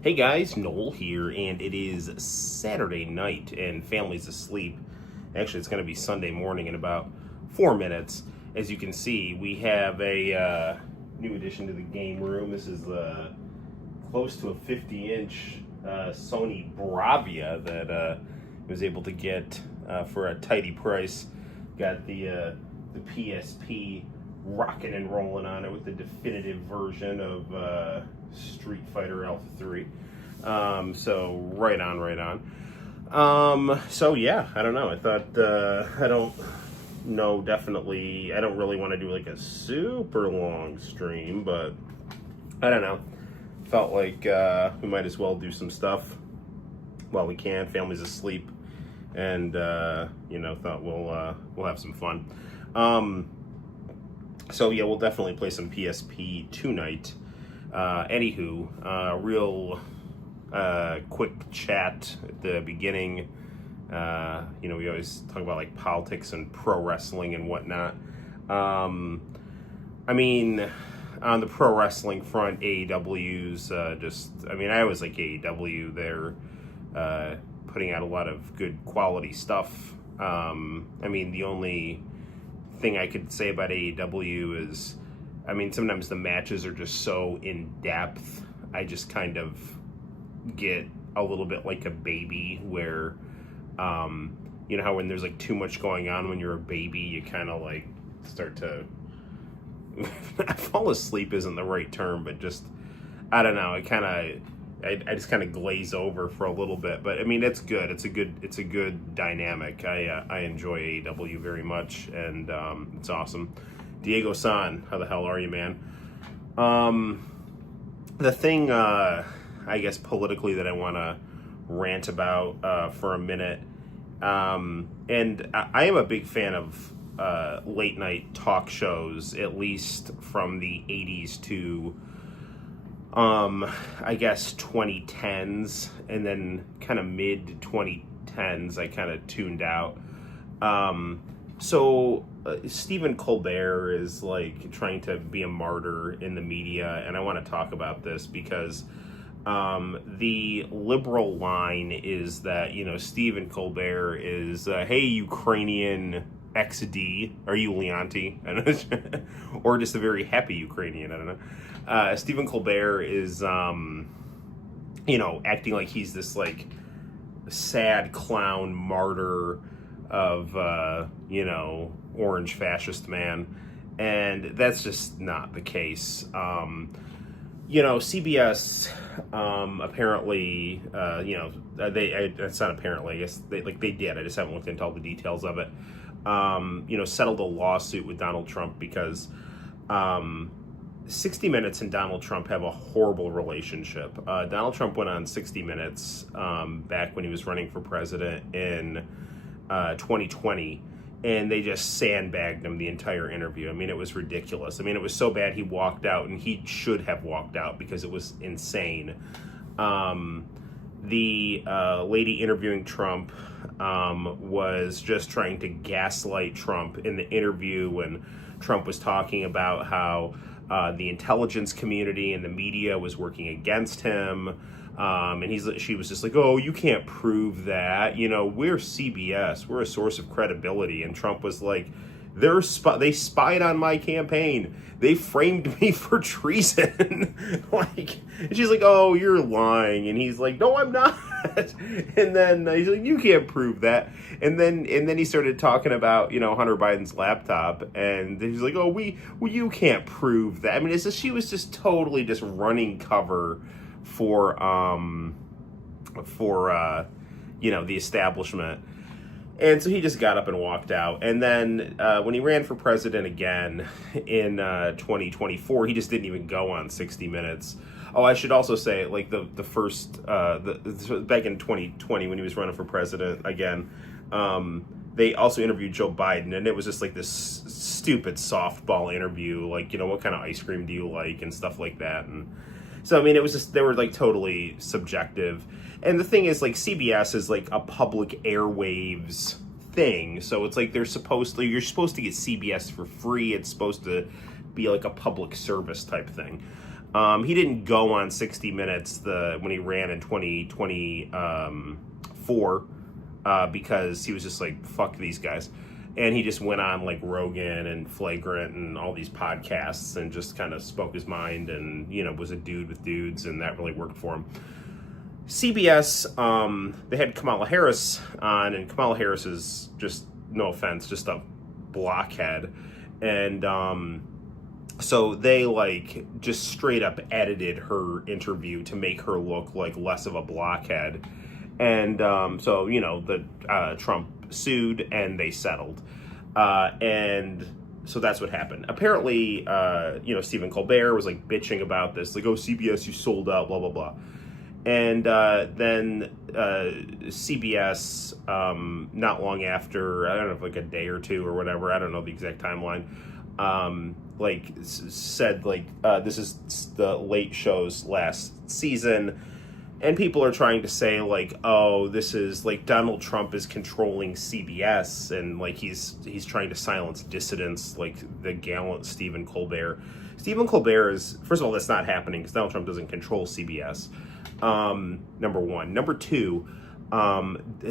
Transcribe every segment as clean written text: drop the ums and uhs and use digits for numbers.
Hey guys, Noel here, and it is Saturday night, and family's asleep. Actually, it's going to be Sunday morning in about 4 minutes. As you can see, we have a new addition to the game room. This is close to a 50-inch Sony Bravia that I was able to get for a tidy price. Got the PSP rocking and rolling on it with the definitive version of Street Fighter Alpha 3. So right on. So yeah, I don't know. I thought I don't know, definitely I don't really want to do like a super long stream, but I don't know. Felt like we might as well do some stuff while we can. Family's asleep, and thought we'll have some fun. So yeah, we'll definitely play some PSP tonight. Real quick chat at the beginning. We always talk about like politics and pro wrestling and whatnot. On the pro wrestling front, AEW's I always like AEW. They're putting out a lot of good quality stuff. The only thing I could say about AEW is, sometimes the matches are just so in depth. I just kind of get a little bit like a baby where, how when there's like too much going on when you're a baby, you kind of like start to fall asleep isn't the right term, but just, I don't know. I just kind of glaze over for a little bit, but it's good. It's a good dynamic. I enjoy AEW very much, and it's awesome. Diego San, how the hell are you, man? The thing, I guess politically that I want to rant about for a minute, and I am a big fan of late night talk shows, at least from the 80s to 2010s, and then kind of mid 2010s I kind of tuned out. So Stephen Colbert is like trying to be a martyr in the media, and I want to talk about this because the liberal line is that Stephen Colbert is hey, Ukrainian XD, are you Leonti? Or just a very happy Ukrainian, I don't know. Stephen Colbert is acting like he's this like sad clown martyr of orange fascist man, and that's just not the case. CBS apparently that's not apparently, I guess they did, I just haven't looked into all the details of it, settled a lawsuit with Donald Trump because 60 Minutes and Donald Trump have a horrible relationship. Donald Trump went on 60 Minutes back when he was running for president in 2020, and they just sandbagged him the entire interview. It was ridiculous. It was so bad he walked out, and he should have walked out because it was insane. The lady interviewing Trump was just trying to gaslight Trump in the interview when Trump was talking about how the intelligence community and the media was working against him. And she was just like, oh, you can't prove that. We're CBS. We're a source of credibility. And Trump was like, they spied on my campaign. They framed me for treason. And she's like, oh, you're lying. And he's like, no, I'm not. And then he's like, you can't prove that. And then he started talking about, Hunter Biden's laptop. And he's like, oh, you can't prove that. She was just totally just running cover for the establishment. And so he just got up and walked out. And then when he ran for president again in 2024, he just didn't even go on 60 Minutes. Oh, I should also say, like the first back in 2020 when he was running for president again, they also interviewed Joe Biden, and it was just like this stupid softball interview, like what kind of ice cream do you like and stuff like that. And so it was just, they were like totally subjective. And the thing is, like, CBS is like a public airwaves thing, so it's like you're supposed to get CBS for free. It's supposed to be like a public service type thing. He didn't go on 60 Minutes when he ran in 2024 because he was just like, fuck these guys. And he just went on like Rogan and Flagrant and all these podcasts and just kind of spoke his mind and, was a dude with dudes, and that really worked for him. CBS, they had Kamala Harris on, and Kamala Harris is just, no offense, just a blockhead. And so they like just straight up edited her interview to make her look like less of a blockhead. And so, Trump sued and they settled. And so that's what happened. Apparently, Stephen Colbert was like bitching about this, like, oh, CBS, you sold out, blah, blah, blah. And then CBS, not long after, I don't know, like a day or two or whatever, I don't know the exact timeline, said, this is the Late Show's last season. And people are trying to say, like, oh, this is, like, Donald Trump is controlling CBS, and, like, he's trying to silence dissidents, like the gallant Stephen Colbert. Stephen Colbert is, first of all, that's not happening, because Donald Trump doesn't control CBS, number one. Number two,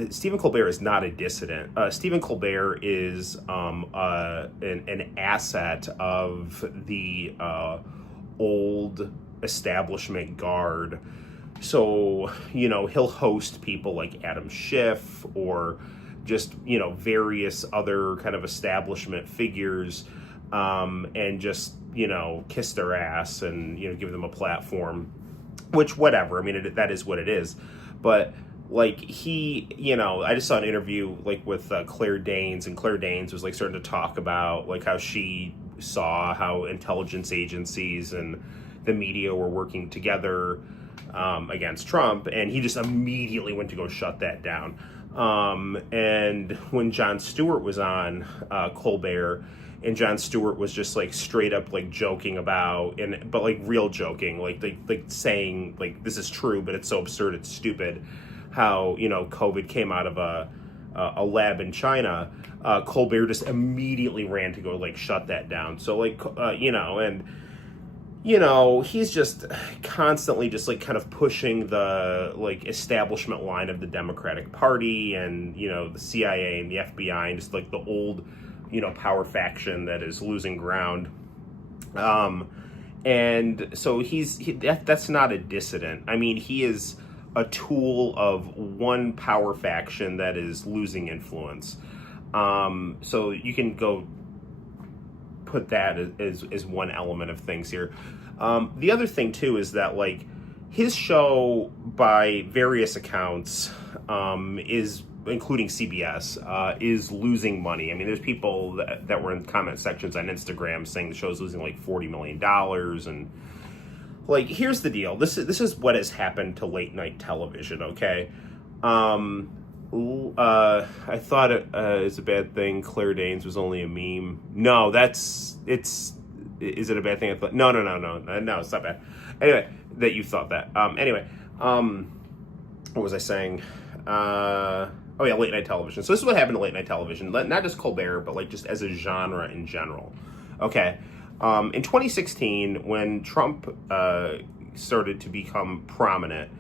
Stephen Colbert is not a dissident. Stephen Colbert is an asset of the old establishment guard. So, he'll host people like Adam Schiff or just, various other kind of establishment figures, and just, kiss their ass and, give them a platform, which, whatever. I mean, that is what it is. But, like, he, I just saw an interview, like, with Claire Danes, and Claire Danes was, like, starting to talk about, like, how she saw how intelligence agencies and the media were working together against Trump, and he just immediately went to go shut that down. And when Jon Stewart was on Colbert, and Jon Stewart was just like straight up like joking about, but like real joking, like saying like this is true, but it's so absurd, it's stupid, how COVID came out of a lab in China. Colbert just immediately ran to go like shut that down. So like he's just constantly just like kind of pushing the like establishment line of the Democratic Party and, the CIA and the FBI and just like the old, power faction that is losing ground. And so that's not a dissident. I mean, he is a tool of one power faction that is losing influence. So you can go put that as one element of things here. The other thing too is that like his show, by various accounts, is, including CBS, is losing money. I mean, there's people that were in comment sections on Instagram saying the show's losing like $40 million, and like, here's the deal. This is what has happened to late night television. Okay. I thought it's a bad thing Claire Danes was only a meme. No, is it a bad thing? I thought, no, it's not bad. Anyway, that you thought that. What was I saying? Oh yeah, late night television. So this is what happened to late night television. Not just Colbert, but like just as a genre in general. Okay. In 2016, when Trump started to become prominent,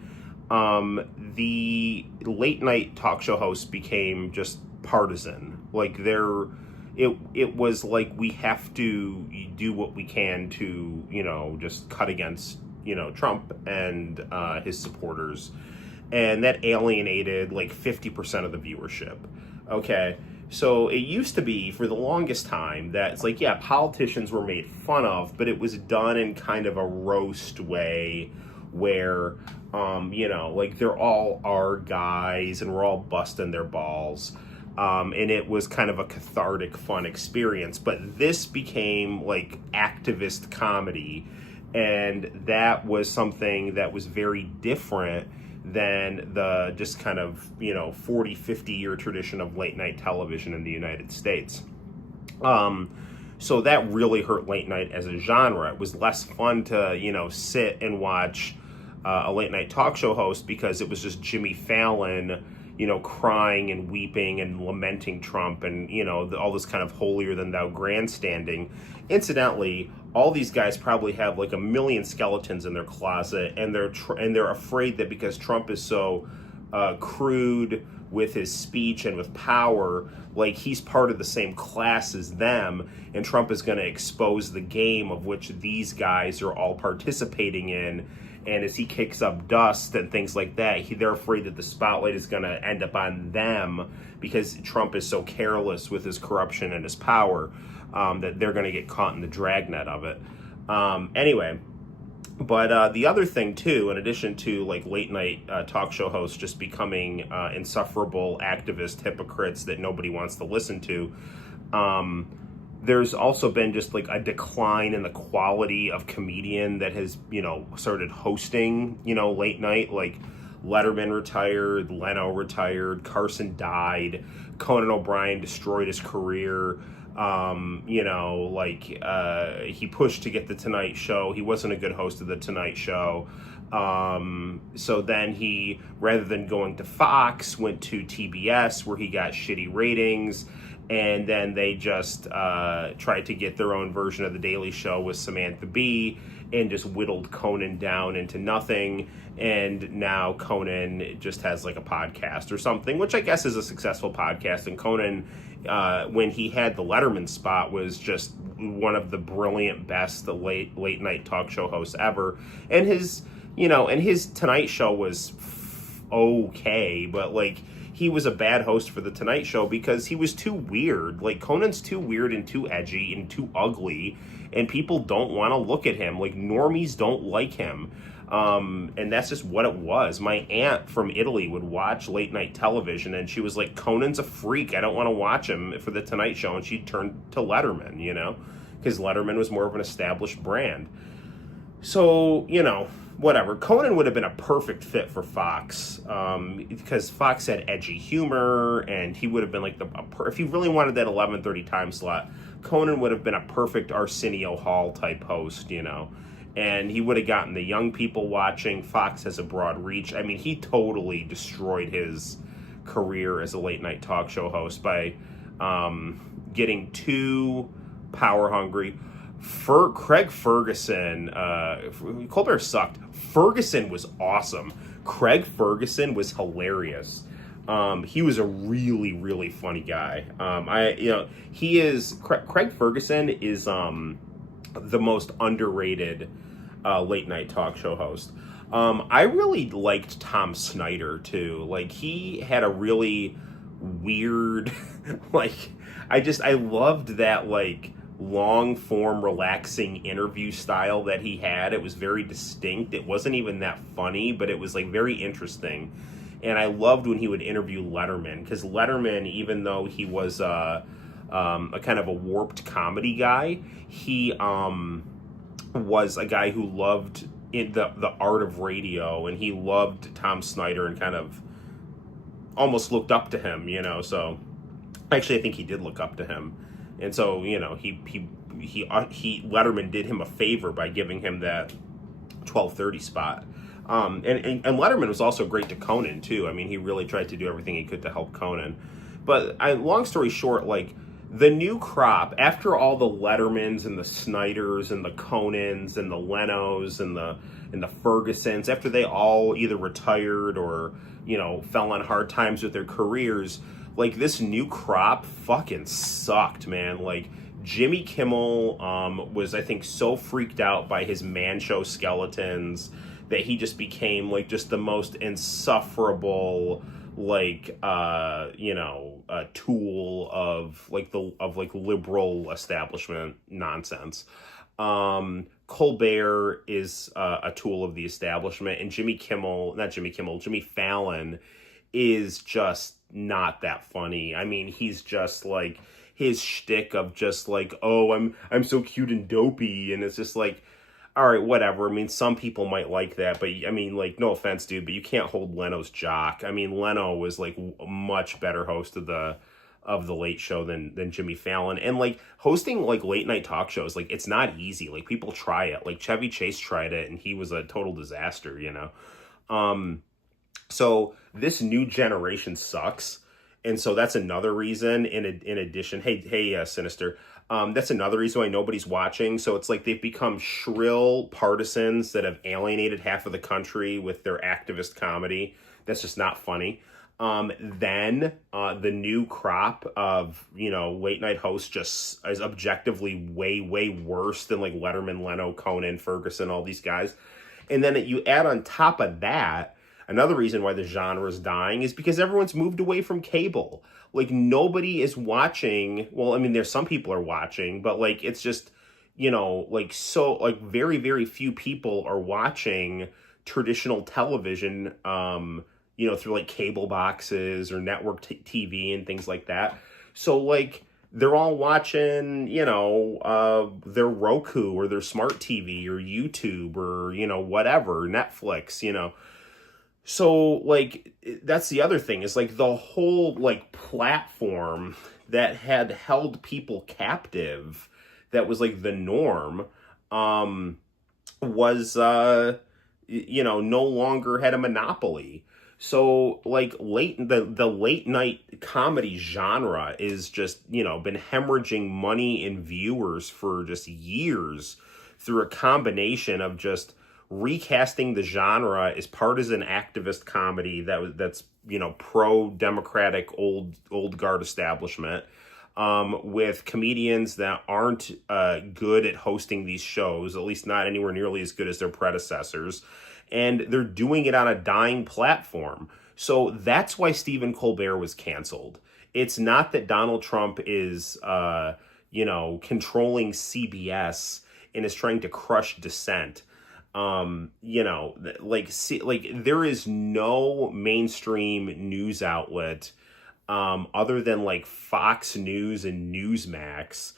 the late night talk show hosts became just partisan. Like it was like, we have to do what we can to, just cut against, Trump and his supporters. And that alienated like 50% of the viewership. Okay. So it used to be, for the longest time, that it's like, yeah, politicians were made fun of, but it was done in kind of a roast way where, like they're all our guys and we're all busting their balls. And it was kind of a cathartic, fun experience. But this became like activist comedy. And that was something that was very different than the just kind of, 40, 50 year tradition of late night television in the United States. So that really hurt late night as a genre. It was less fun to, sit and watch a late night talk show host, because it was just Jimmy Fallon, crying and weeping and lamenting Trump and, all this kind of holier than thou grandstanding. Incidentally, all these guys probably have like a million skeletons in their closet, and they're afraid that because Trump is so crude with his speech and with power, like he's part of the same class as them, and Trump is going to expose the game of which these guys are all participating in. And as he kicks up dust and things like that, they're afraid that the spotlight is going to end up on them because Trump is so careless with his corruption and his power, that they're going to get caught in the dragnet of it. Anyway, but the other thing too, in addition to like late night talk show hosts just becoming insufferable activist hypocrites that nobody wants to listen to, there's also been just like a decline in the quality of comedian that has, started hosting, late night. Like Letterman retired, Leno retired, Carson died, Conan O'Brien destroyed his career. He pushed to get the Tonight Show. He wasn't a good host of the Tonight Show. So then he, rather than going to Fox, went to TBS where he got shitty ratings. And then they just tried to get their own version of The Daily Show with Samantha Bee and just whittled Conan down into nothing. And now Conan just has like a podcast or something, which I guess is a successful podcast. And Conan, when he had the Letterman spot, was just one of the brilliant, best late night talk show hosts ever. And his Tonight Show was okay, but like, he was a bad host for the Tonight Show because he was too weird. Like, Conan's too weird and too edgy and too ugly, and people don't want to look at him. Like, normies don't like him. And that's just what it was. My aunt from Italy would watch late night television, and she was like, Conan's a freak. I don't want to watch him for the Tonight Show. And she'd turn to Letterman, because Letterman was more of an established brand. So, whatever. Conan would have been a perfect fit for Fox, because Fox had edgy humor, and he would have been like if you really wanted that 11:30 time slot, Conan would have been a perfect Arsenio Hall type host, and he would have gotten the young people watching. Fox has a broad reach. I mean, he totally destroyed his career as a late night talk show host by getting too power hungry. Craig Ferguson, Colbert sucked. Ferguson was awesome. Craig Ferguson was hilarious. He was a really, really funny guy. Craig Ferguson is the most underrated late night talk show host. I really liked Tom Snyder too. Like, he had a really weird, I loved that long form relaxing interview style that he had. It was very distinct. It wasn't even that funny, but it was very interesting. And I loved when he would interview Letterman, because Letterman, even though he was a kind of a warped comedy guy, he was a guy who loved the art of radio, and he loved Tom Snyder and kind of almost looked up to him, so actually I think he did look up to him. And so, Letterman did him a favor by giving him that 12:30 spot. And Letterman was also great to Conan too. I mean, he really tried to do everything he could to help Conan. But long story short, the new crop, after all the Lettermans and the Snyders and the Conans and the Lenos and the Fergusons, after they all either retired or, fell on hard times with their careers, this new crop fucking sucked, man. Jimmy Kimmel was, I think, so freaked out by his man show skeletons that he just became just the most insufferable tool of liberal establishment nonsense. Colbert is a tool of the establishment, and Jimmy Fallon is just not that funny. I mean, he's just his shtick of just oh, I'm so cute and dopey, and it's just all right, whatever. I mean, some people might like that, but I mean, no offense, dude, but you can't hold Leno's jock. I mean, Leno was a much better host of the Late Show than Jimmy Fallon, and hosting late night talk shows, it's not easy. People try it. Chevy Chase tried it, and he was a total disaster. So this new generation sucks. And so that's another reason in addition, hey, Sinister, that's another reason why nobody's watching. So it's like they've become shrill partisans that have alienated half of the country with their activist comedy. That's just not funny. Then the new crop of, late night hosts just is objectively way, way worse than like Letterman, Leno, Conan, Ferguson, all these guys. And then you add on top of that, another reason why the genre is dying is because everyone's moved away from cable. Like, nobody is watching. Well, I mean, there's some people are watching, but like, it's just, very, very few people are watching traditional television, through like cable boxes or network TV and things like that. So like, they're all watching, their Roku or their smart TV or YouTube or, whatever, Netflix. So, like, that's the other thing is, like, the whole, like, platform that had held people captive, that was, like, the norm, was, no longer had a monopoly. So, like, the late night comedy genre is just, been hemorrhaging money and viewers for just years through a combination of just recasting the genre as partisan activist comedy that's pro-democratic old guard establishment, with comedians that aren't good at hosting these shows, at least not anywhere nearly as good as their predecessors, and they're doing it on a dying platform. So that's why Stephen Colbert was canceled. It's not that Donald Trump is controlling CBS and is trying to crush dissent. There is no mainstream news outlet, other than like Fox News and Newsmax,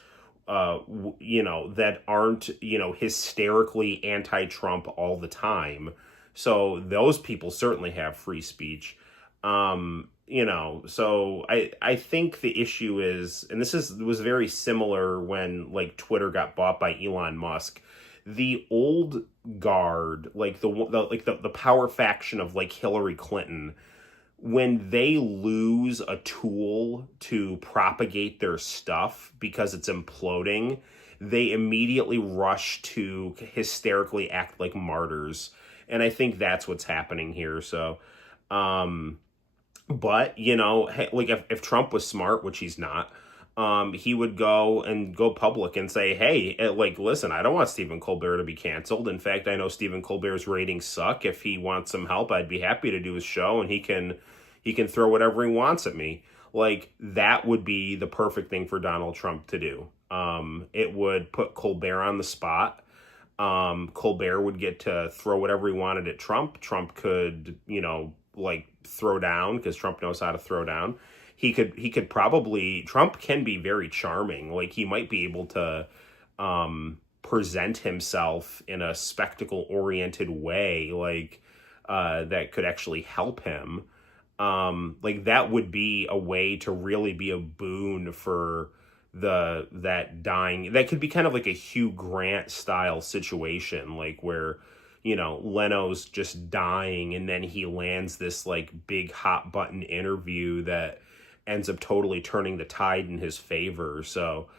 that aren't, hysterically anti-Trump all the time. So those people certainly have free speech. So I think the issue is, and was very similar when like Twitter got bought by Elon Musk. The old guard, like the power faction of like Hillary Clinton, when they lose a tool to propagate their stuff because it's imploding, they immediately rush to hysterically act like martyrs. And I think that's what's happening here. So, but like if Trump was smart, which he's not, he would go public and say, hey, listen, I don't want Stephen Colbert to be canceled. In fact, I know Stephen Colbert's ratings suck. If he wants some help, I'd be happy to do his show, and he can throw whatever he wants at me. Like, that would be the perfect thing for Donald Trump to do. It would put Colbert on the spot. Colbert would get to throw whatever he wanted at Trump. Trump could, throw down, because Trump knows how to throw down. He could probably, Trump can be very charming. Like, he might be able to present himself in a spectacle-oriented way, that could actually help him. That would be a way to really be a boon for that could be kind of like a Hugh Grant style situation, like where, Leno's just dying and then he lands this like big hot button interview that ends up totally turning the tide in his favor. So,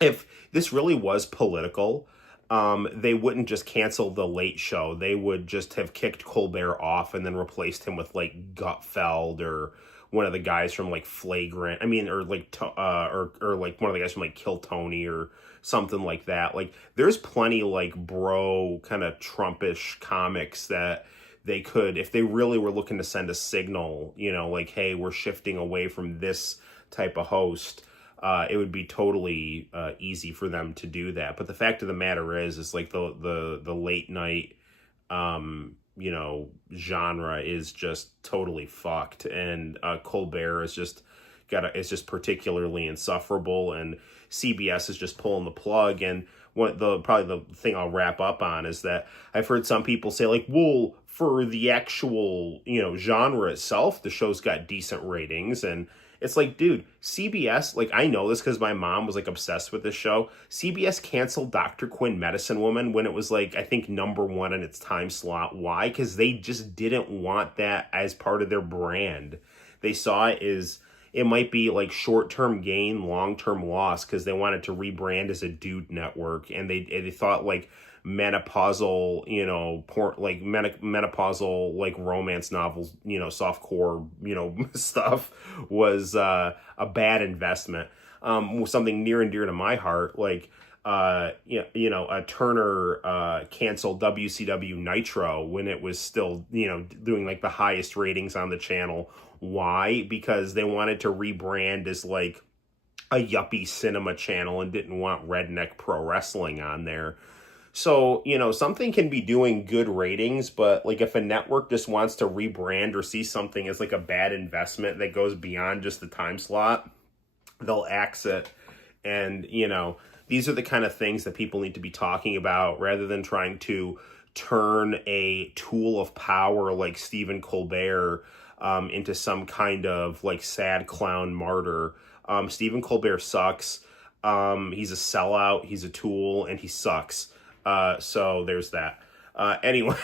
if this really was political, they wouldn't just cancel the Late Show. They would just have kicked Colbert off and then replaced him with like Gutfeld or one of the guys from like Flagrant. I mean, or like one of the guys from like Kill Tony or something like that. Like, there's plenty like bro kind of Trumpish comics that they could, if they really were looking to send a signal, like, hey, we're shifting away from this type of host. It would be totally easy for them to do that. But the fact of the matter is like the late night, genre is just totally fucked. And Colbert is just particularly insufferable. And CBS is just pulling the plug. And probably the thing I'll wrap up on is that I've heard some people say like, well, for the actual, genre itself, the show's got decent ratings. And It's like, dude, CBS, like, I know this because my mom was, like, obsessed with this show. CBS canceled Dr. Quinn Medicine Woman when it was, like, I think #1 in its time slot. Why? Because they just didn't want that as part of their brand. They saw it as, it might be, like, short-term gain, long-term loss, because they wanted to rebrand as a dude network, and they thought, like, menopausal, you know, menopausal, like, romance novels, you know, softcore, you know, stuff was a bad investment. Something near and dear to my heart, like, Turner canceled WCW Nitro when it was still, you know, doing, like, the highest ratings on the channel. Why? Because they wanted to rebrand as, like, a yuppie cinema channel and didn't want redneck pro wrestling on there. So, you know, something can be doing good ratings, but, like, if a network just wants to rebrand or see something as, like, a bad investment that goes beyond just the time slot, they'll axe it. And, you know, these are the kind of things that people need to be talking about rather than trying to turn a tool of power like Stephen Colbert into some kind of, like, sad clown martyr. Stephen Colbert sucks. He's a sellout, he's a tool, and he sucks. So there's that. Anyway,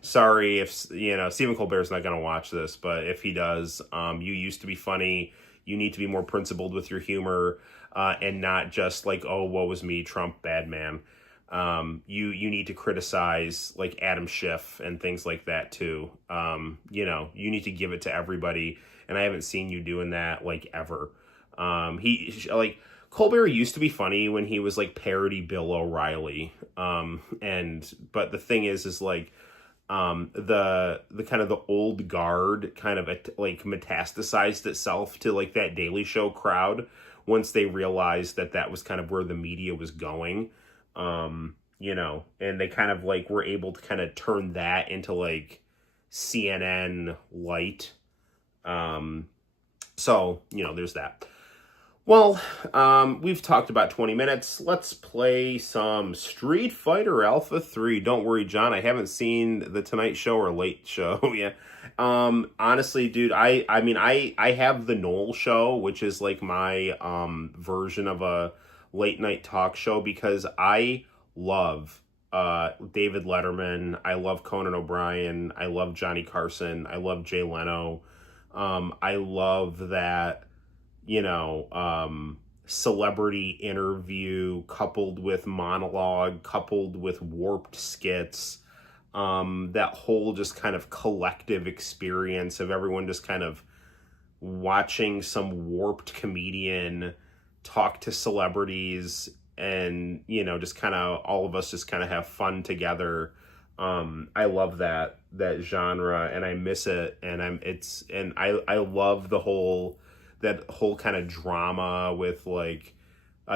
sorry if, you know, Stephen Colbert's not going to watch this, but if he does, you used to be funny. You need to be more principled with your humor, and not just like, oh, woe is me, Trump, bad man. You need to criticize, like, Adam Schiff and things like that too. You know, you need to give it to everybody, and I haven't seen you doing that, like, ever. Colbert used to be funny when he was, like, parody Bill O'Reilly. But the thing is like, the kind of the old guard kind of, like, metastasized itself to, like, that Daily Show crowd once they realized that that was kind of where the media was going. You know, and they kind of, like, were able to kind of turn that into, like, CNN light. So, you know, there's that. Well, we've talked about 20 minutes. Let's play some Street Fighter Alpha 3. Don't worry, John, I haven't seen the Tonight Show or Late Show yet. Honestly, dude, I mean, I have the Noel Show, which is, like, my version of a late night talk show, because I love David Letterman. I love Conan O'Brien. I love Johnny Carson. I love Jay Leno. I love that, you know, celebrity interview coupled with monologue, coupled with warped skits, that whole just kind of collective experience of everyone just kind of watching some warped comedian talk to celebrities, and, you know, just kind of all of us just kind of have fun together. I love that genre, and I miss it, and I love that whole kind of drama with, like,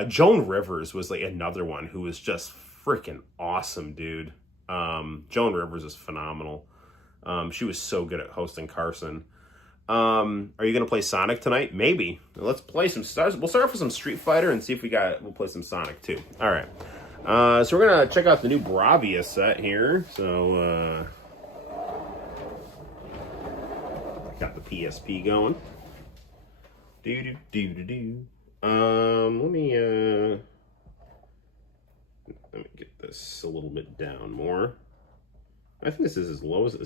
Joan Rivers was, like, another one who was just freaking awesome, dude. Joan Rivers is phenomenal. She was so good at hosting Carson. Are you gonna play Sonic tonight? Maybe. Let's play some stars. We'll start off with some Street Fighter and see if we'll play some Sonic too. All right. So we're gonna check out the new Bravia set here. So got the PSP going. Let me get this a little bit down more. I think this is as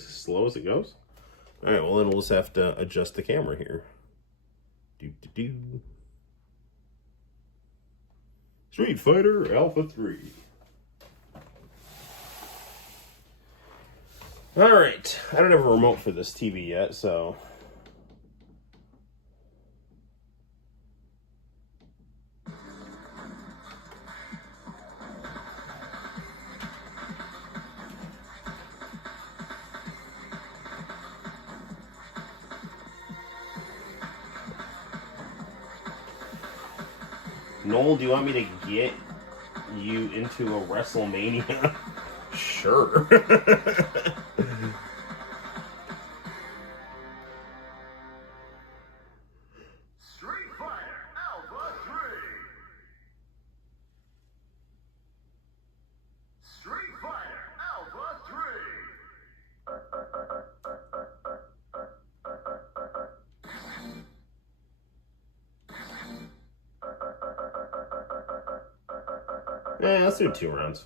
slow as it goes. All right, well, then we'll just have to adjust the camera here. Street Fighter Alpha 3. All right, I don't have a remote for this TV yet, so... Noel, do you want me to get you into a WrestleMania? Sure. Street Fighter Alpha 3. Street Fighter Alpha 3. Let's do 2 rounds.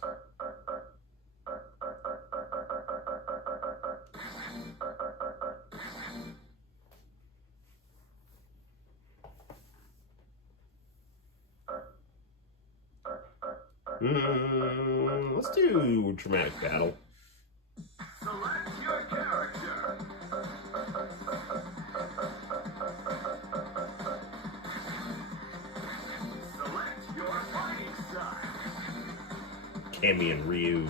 Let's do dramatic battle. Select your character. Select your fighting style. Cammy and Ryu.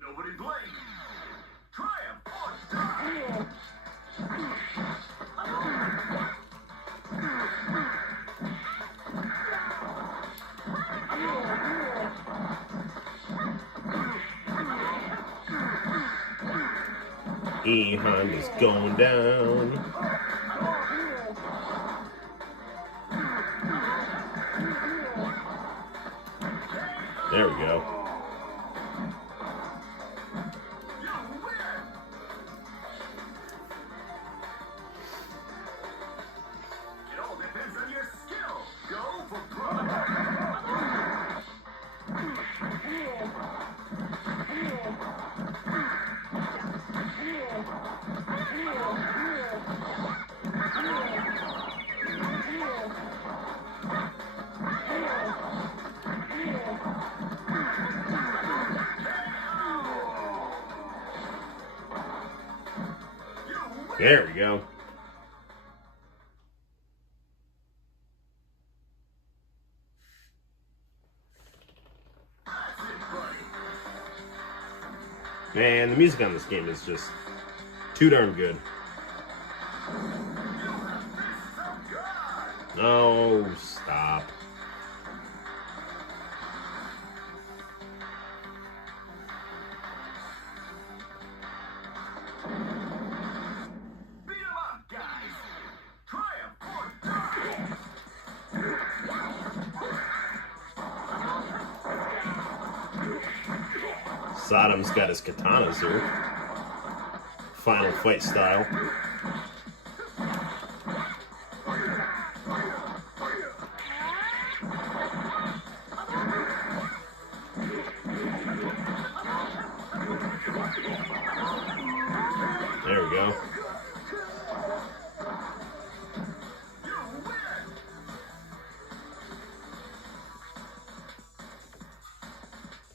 Nobody blink. Triumph or die. E-Honda's going down. There we go. You win. It all depends on your skill. Go for broke. There we go. That's it, buddy. Man, the music on this game is just too darn good. Oh, stop. Beat 'em up, guys. Triumph or die. Saddam's got his katanas here. Final fight style. There we go.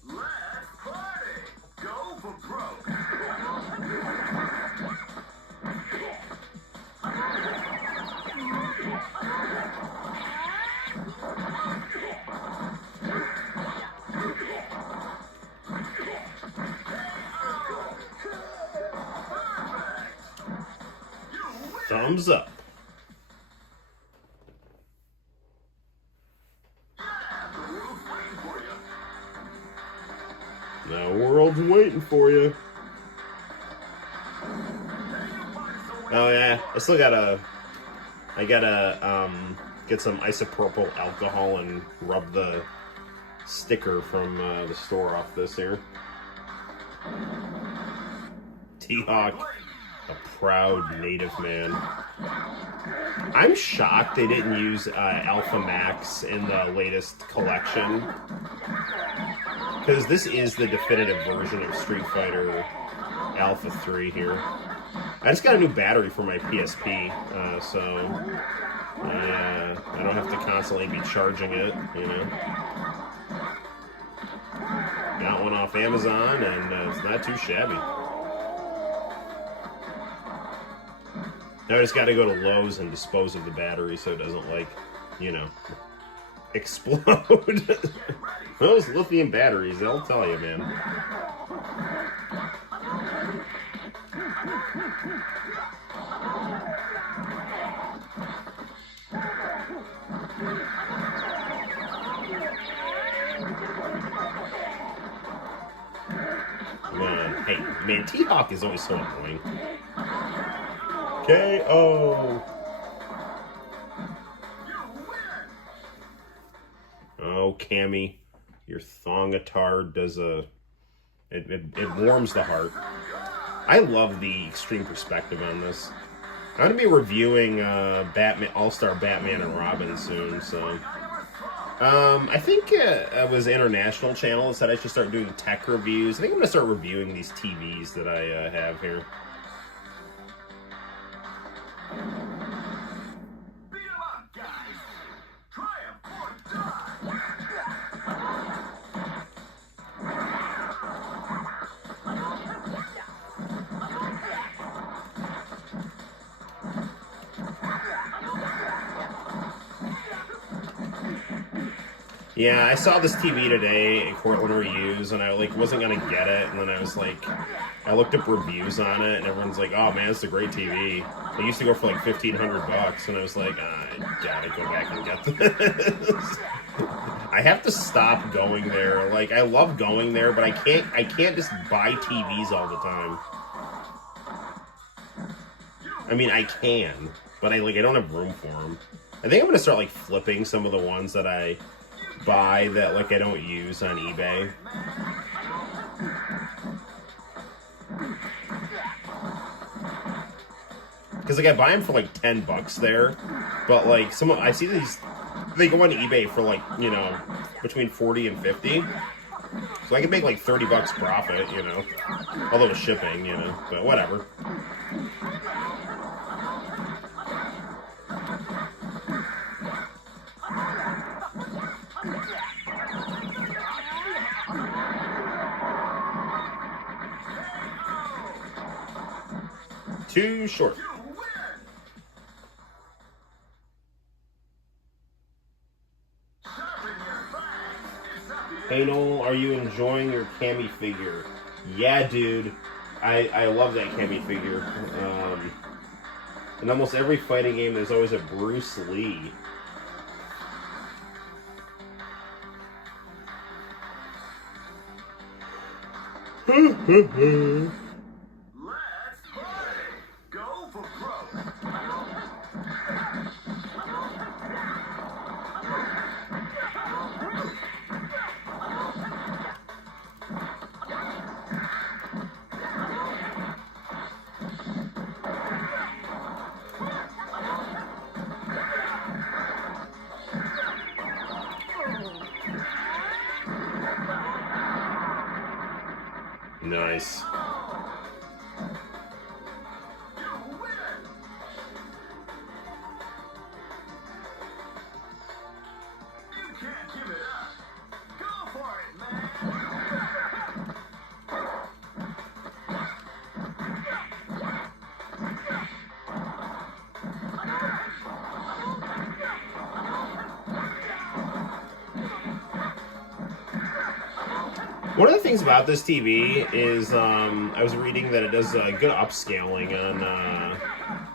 Let's party. Go for broke. Thumbs up. The world's waiting for you. Oh yeah, I gotta get some isopropyl alcohol and rub the sticker from the store off this here. T-Hawk, a proud native man. I'm shocked they didn't use Alpha Max in the latest collection, because this is the definitive version of Street Fighter Alpha 3 here. I just got a new battery for my PSP, so I don't have to constantly be charging it, you know. Got one off Amazon, and it's not too shabby. Now I just got to go to Lowe's and dispose of the battery so it doesn't, like, you know, explode. Those lithium batteries, they'll tell you, man. Hey, man, T-Hawk is always so annoying. KO. Oh, Cammy, your thongatard does a It warms the heart. I love the extreme perspective on this. I'm going to be reviewing Batman, All-Star Batman and Robin soon, so... I think it was International Channel that said I should start doing tech reviews. I think I'm going to start reviewing these TVs that I have here. Beat 'em up, guys. Triumph or die. Yeah, I saw this TV today at Cortland Reviews, and I wasn't gonna get it, and then I was like, I looked up reviews on it, and everyone's like, "Oh man, it's a great TV." It used to go for like $1,500, and I was like, I gotta go back and get this. I have to stop going there. Like, I love going there, but I can't just buy TVs all the time. I mean, I can, but I don't have room for them. I think I'm gonna start flipping some of the ones that I buy that I don't use on eBay. Because I buy them for $10 there, but I see these, they go on eBay for between 40 and 50. So I can make $30 profit, although it's shipping, but whatever. Too short. Hey Noel, are you enjoying your Cammy figure? Yeah, dude. I love that Cammy figure. In almost every fighting game, there's always a Bruce Lee. Nice. One of the things about this TV is I was reading that it does good upscaling on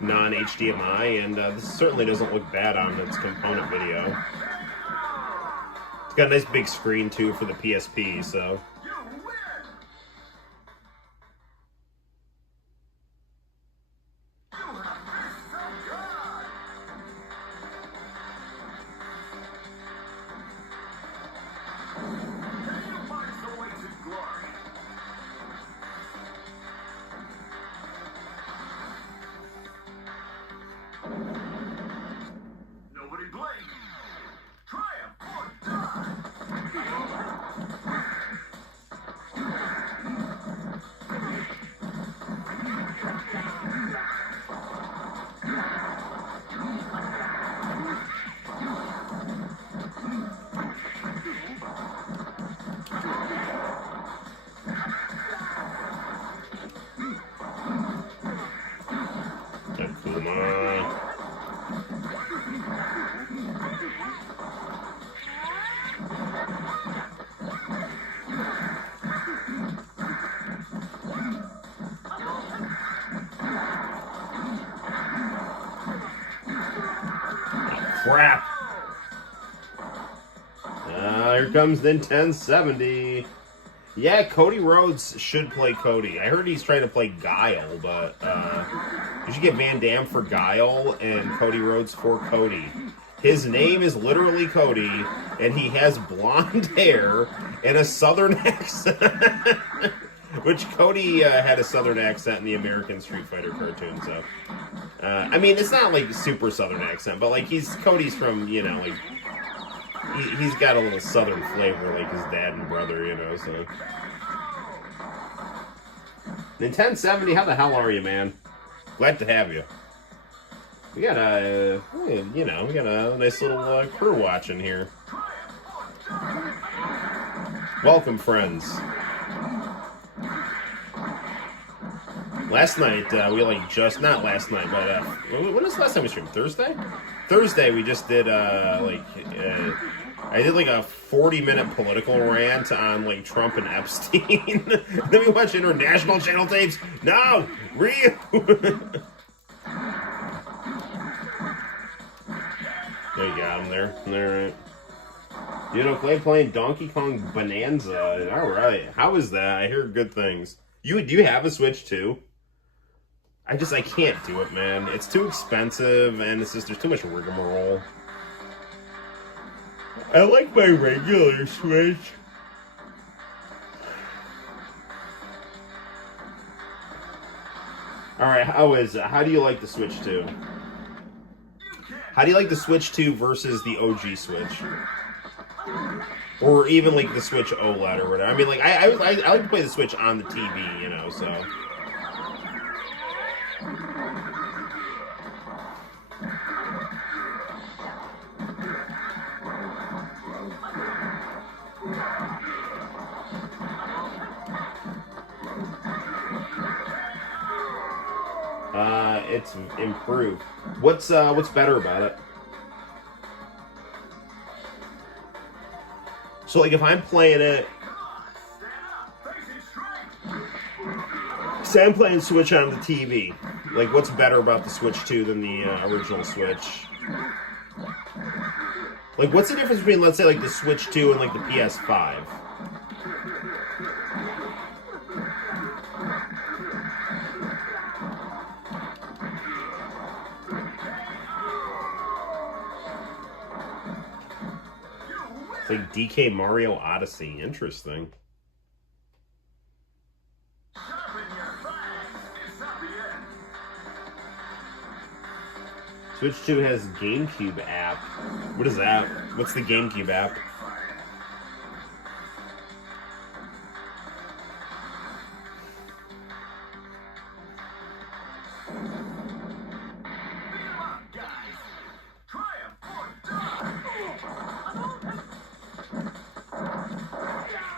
non-HDMI, and this certainly doesn't look bad on its component video. It's got a nice big screen too for the PSP, so... Crap. Here comes the 1070. Yeah, Cody Rhodes should play Cody. I heard he's trying to play Guile, but you should get Van Damme for Guile and Cody Rhodes for Cody. His name is literally Cody, and he has blonde hair and a southern accent. Which Cody had a Southern accent in the American Street Fighter cartoon, so. I mean, it's not like super Southern accent, but like Cody's from, you know, like, he's got a little Southern flavor like his dad and brother, you know, so. Nintendo70, how the hell are you, man? Glad to have you. We got a, you know, we got a nice little crew watching here. Welcome, friends. Last night, we like just, not last night, but when was the last time we streamed? Thursday? Thursday, we just did, I did like a 40-minute political rant on like Trump and Epstein. Then we watched international channel tapes. No! Real! There you got him there. Alright. You know, Clay playing Donkey Kong Bonanza. Alright. How is that? I hear good things. Do you have a Switch too? I can't do it, man. It's too expensive, and it's just, there's too much rigmarole. I like my regular Switch. Alright, how do you like the Switch 2? How do you like the Switch 2 versus the OG Switch? Or even like the Switch OLED or whatever. I mean, like, I like to play the Switch on the TV, you know, so. It's improved. What's better about it? So like if I'm playing it, say I'm playing Switch on the TV, like what's better about the Switch 2 than the original Switch? Like what's the difference between, let's say, like the Switch 2 and like the PS5? It's like DK Mario Odyssey. Interesting. Switch 2 has GameCube app. What is that? What's the GameCube app?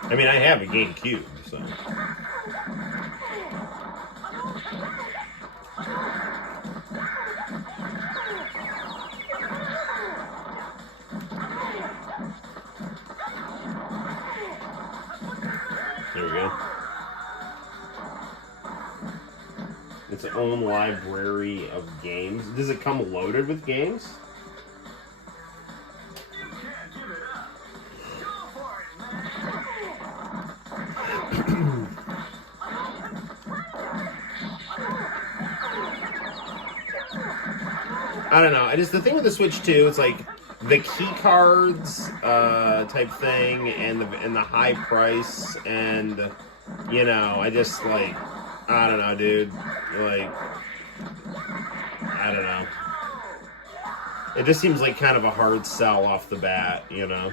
I mean, I have a GameCube, so. There we go. Its own library of games. Does it come loaded with games? I don't know. The thing with the Switch 2, it's like the key cards type thing, and the high price, and you know, I don't know, dude. Like, I don't know. It just seems like kind of a hard sell off the bat, you know.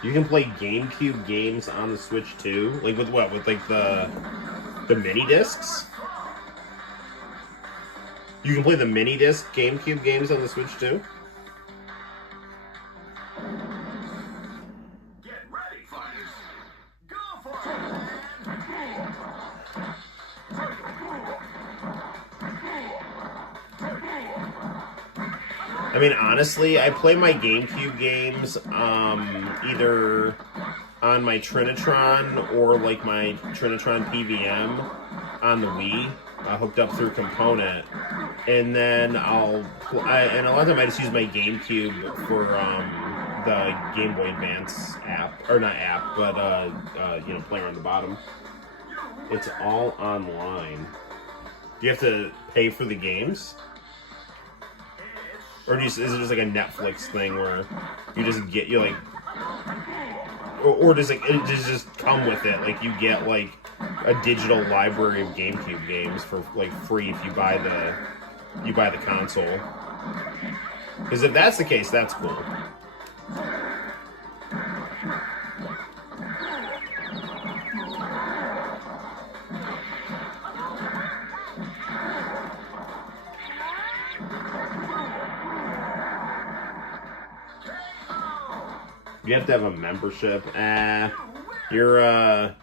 You can play GameCube games on the Switch too? Like with what? With like the mini discs? You can play the mini disc GameCube games on the Switch too? Get ready, fighters. Go for it. I mean, honestly, I play my GameCube games either on my Trinitron or like my Trinitron PVM on the Wii, hooked up through Component, and then and a lot of time I just use my GameCube for the Game Boy Advance app, or not app, but you know, player on the bottom. It's all online. Do you have to pay for the games? Or is it just like a Netflix thing where you just get, you like, or does it just come with it? Like you get like a digital library of GameCube games for like free if you buy the console. Because if that's the case, that's cool. You have to have a membership. You're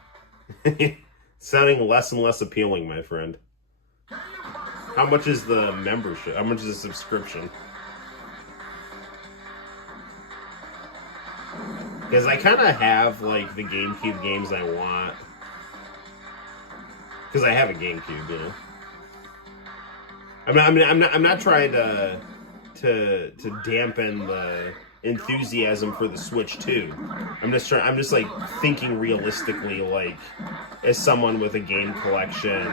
sounding less and less appealing, my friend. How much is the membership? How much is the subscription? Because I kind of have like the GameCube games I want. Because I have a GameCube, you know. I'm not trying to dampen the enthusiasm for the Switch 2. I'm just like thinking realistically, like as someone with a game collection,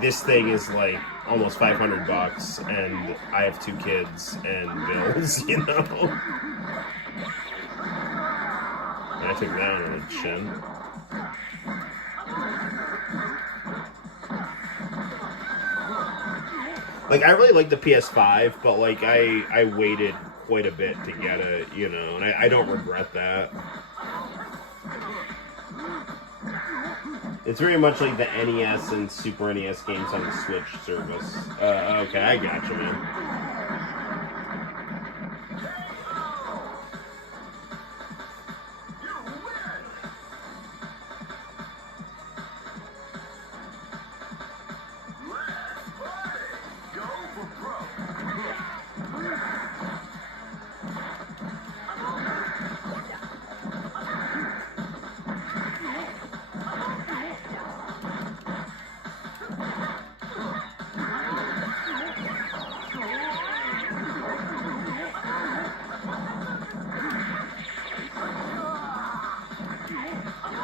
this thing is like almost $500 and I have 2 kids and bills, you know. And I took that on the chin. Like, I really like the PS5, but like I waited quite a bit to get it, you know, and I don't regret that. It's very much like the NES and Super NES games on the Switch service. Okay, I gotcha, man.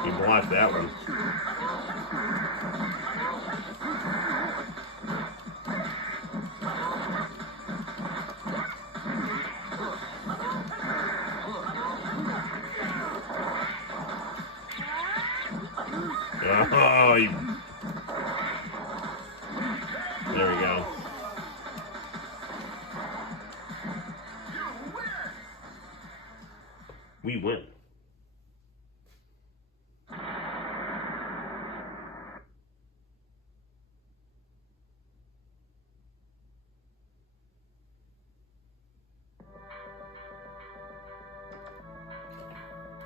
You blocked that one. Oh, you... There we go. We win.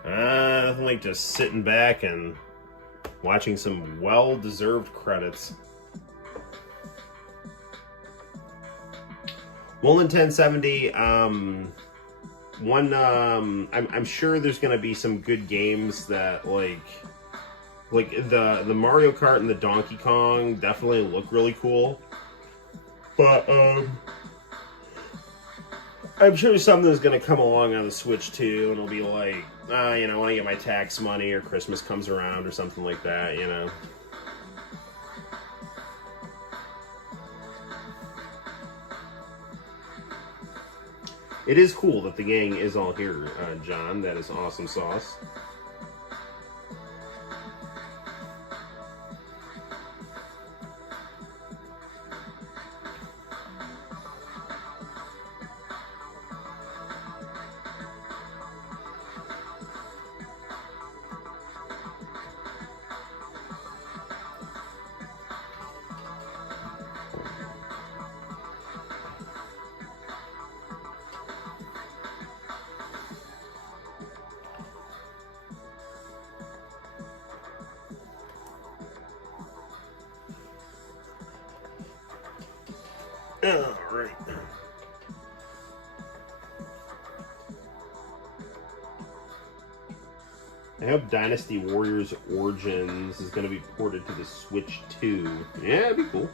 Nothing like just sitting back and watching some well-deserved credits. Woolen 1070, I'm sure there's gonna be some good games that like the Mario Kart and the Donkey Kong definitely look really cool. But I'm sure something's gonna come along on the Switch too, and it'll be like, you know, when I get my tax money or Christmas comes around or something like that, you know. It is cool that the gang is all here, John. That is awesome sauce. All right. I hope Dynasty Warriors Origins is going to be ported to the Switch 2. Yeah, it'd be cool.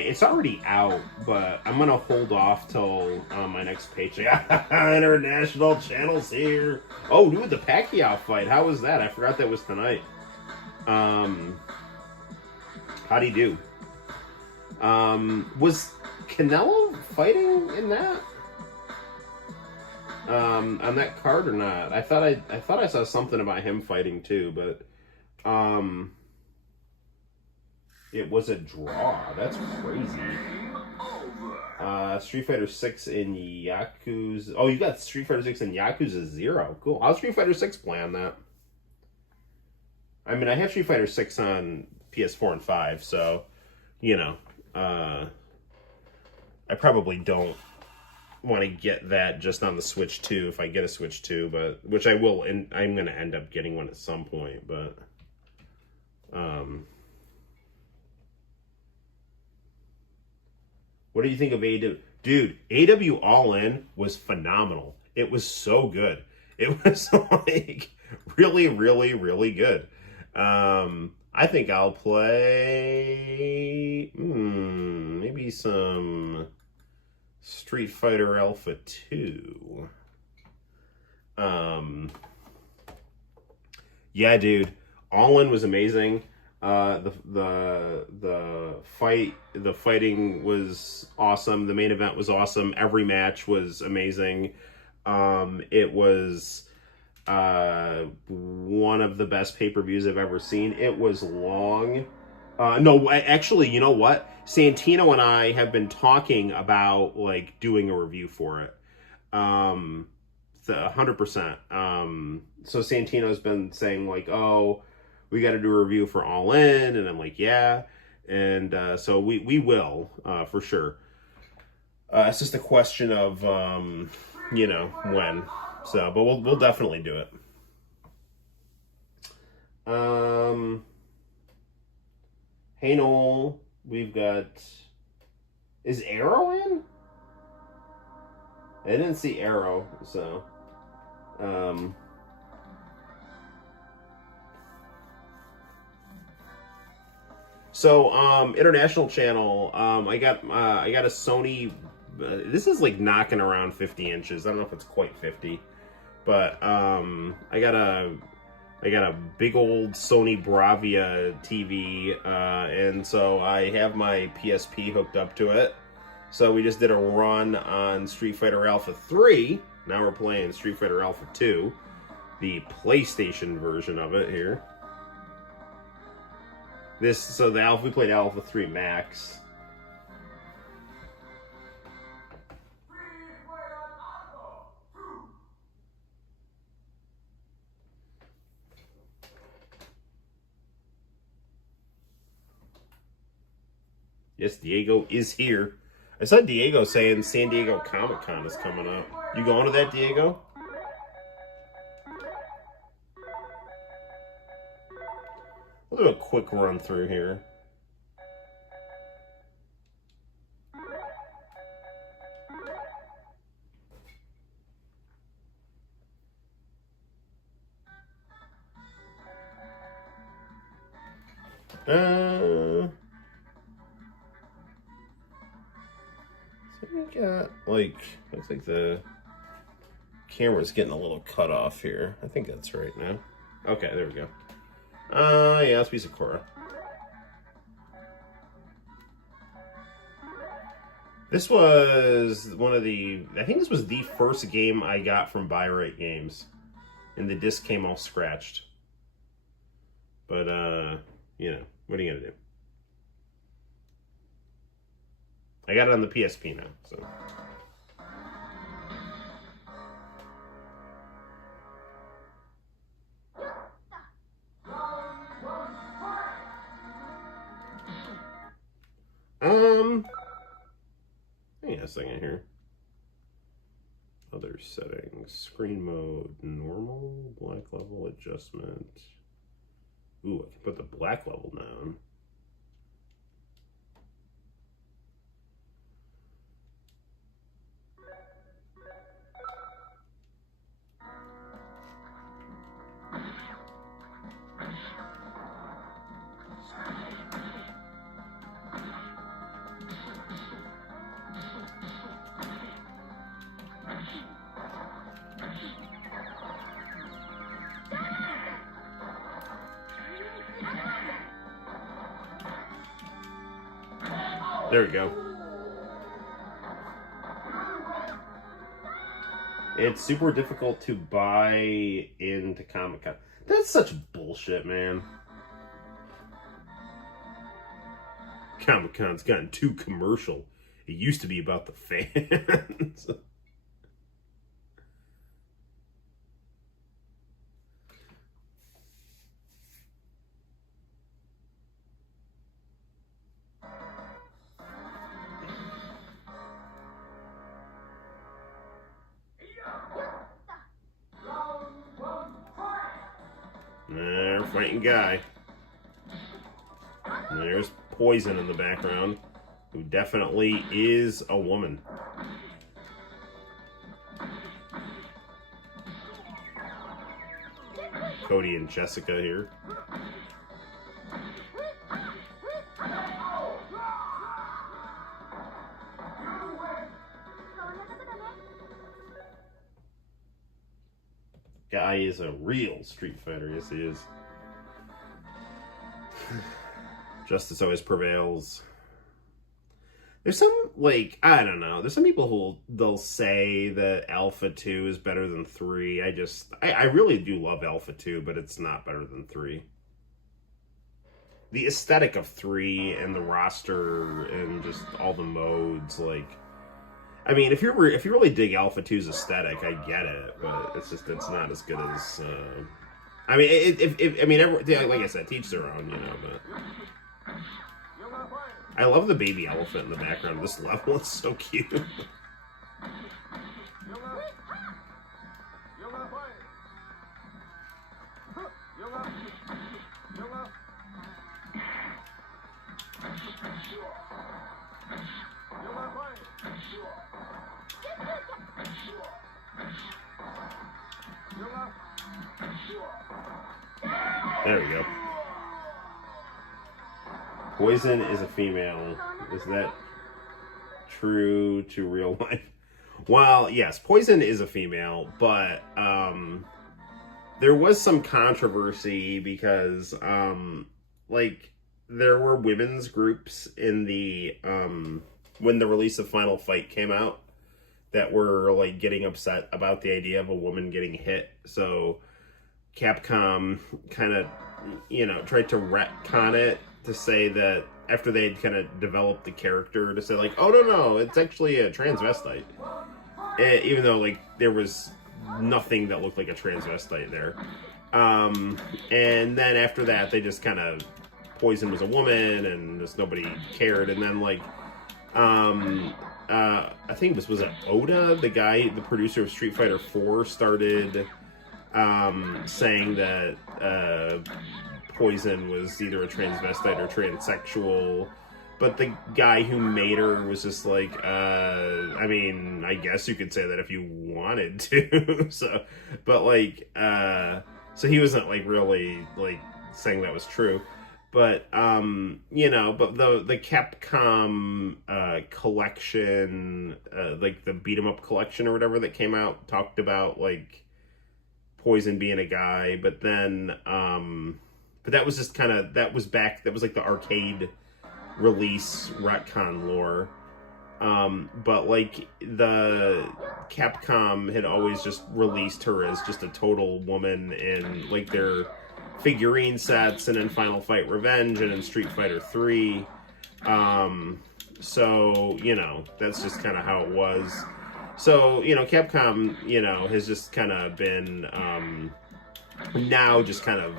It's already out, but I'm gonna hold off till my next paycheck. International channels here. Oh, dude, the Pacquiao fight. How was that? I forgot that was tonight. How'd he do? Was Canelo fighting in that? On that card or not? I thought I saw something about him fighting too, but it was a draw. That's crazy. Street Fighter 6 in Yakuza. Oh, you got Street Fighter 6 in Yakuza 0. Cool. How's Street Fighter 6 play on that? I mean, I have Street Fighter 6 on PS4 and 5, so, you know, I probably don't want to get that just on the Switch 2 if I get a Switch 2, but, which I will, and I'm going to end up getting one at some point, but, what do you think of AW? Dude, AW All In was phenomenal. It was so good. It was like really, really, really good. I think I'll play maybe some Street Fighter Alpha 2. Yeah, dude, All In was amazing. The fighting was awesome. The main event was awesome. Every match was amazing. It was one of the best pay-per-views I've ever seen. It was long. No, actually, you know what? Santino and I have been talking about like doing a review for it. 100%. So Santino's been saying like, oh, we got to do a review for All In, and I'm like, yeah, and so we will for sure. It's just a question of you know, when. So, but we'll definitely do it. Hey Noel, we've got. Is Arrow in? I didn't see Arrow, so. So, international channel. I got a Sony. This is like knocking around 50 inches. I don't know if it's quite 50, but I got a big old Sony Bravia TV, and so I have my PSP hooked up to it. So we just did a run on Street Fighter Alpha 3. Now we're playing Street Fighter Alpha 2, the PlayStation version of it here. We played Alpha 3 Max. Yes, Diego is here. I saw Diego saying San Diego Comic-Con is coming up. You going to that, Diego? We'll do a quick run through here. So we got, like, looks like the camera's getting a little cut off here. I think that's right now. Okay, there we go. Yeah, let's be Sakura. This was one of the, I think this was the first game I got from Buy Right Games. And the disc came all scratched. But, you know, what are you going to do? I got it on the PSP now, so. Hang on a second here. Other settings, screen mode, normal, black level adjustment. Ooh, I can put the black level down. There we go. It's super difficult to buy into Comic-Con. That's such bullshit, man. Comic-Con's gotten too commercial. It used to be about the fans. They're fighting Guy. And there's Poison in the background, who definitely is a woman. Cody and Jessica here. Guy is a real Street Fighter, yes he is. Justice always prevails. There's some, like, I don't know. There's some people they'll say that Alpha 2 is better than 3. I really do love Alpha 2, but it's not better than 3. The aesthetic of 3 and the roster and just all the modes, like, I mean, if you really dig Alpha 2's aesthetic, I get it, but it's not as good as. I mean, like I said, teach their own, you know. But I love the baby elephant in the background of this level. It's so cute. There we go. Poison is a female. Is that true to real life? Well, yes, Poison is a female, but there was some controversy because like there were women's groups in the when the release of Final Fight came out that were like getting upset about the idea of a woman getting hit. So Capcom kind of, you know, tried to retcon it to say that after they'd kind of developed the character to say like, oh no, it's actually a transvestite. Even though like there was nothing that looked like a transvestite there. And then after that, they just kind of, Poison was a woman and just nobody cared. And then like, I think this was Oda, the producer of Street Fighter 4, started saying that Poison was either a transvestite or transsexual, but the guy who made her was just like, I mean, I guess you could say that if you wanted to. So, but like, so he wasn't like really like saying that was true. But you know, but the Capcom collection, like the beat 'em up collection or whatever that came out, talked about like Poison being a guy, but then but that was just kind of, that was like the arcade release retcon lore. But like the Capcom had always just released her as just a total woman in like their figurine sets and in Final Fight Revenge and in Street Fighter 3. So, you know, that's just kind of how it was. So, you know, Capcom, you know, has just kind of been now just kind of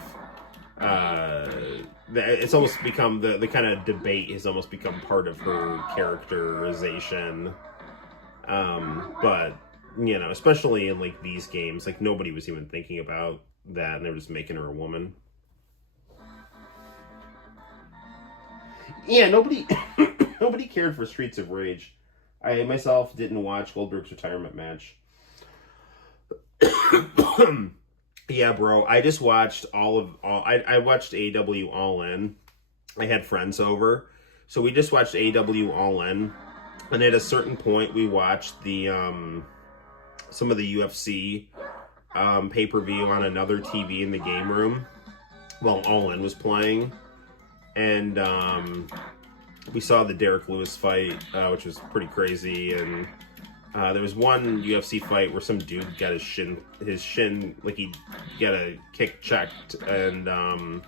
it's almost become the kind of debate has almost become part of her characterization. But, you know, especially in like these games, like nobody was even thinking about that and they were just making her a woman. Yeah, nobody cared for Streets of Rage. I myself didn't watch Goldberg's retirement match. Yeah, bro, I just watched I watched AEW All In. I had friends over, so we just watched AEW All In, and at a certain point we watched the some of the UFC pay-per-view on another TV in the game room while All In was playing. And we saw the Derek Lewis fight, which was pretty crazy, and there was one UFC fight where some dude got his shin, like he got a kick checked, and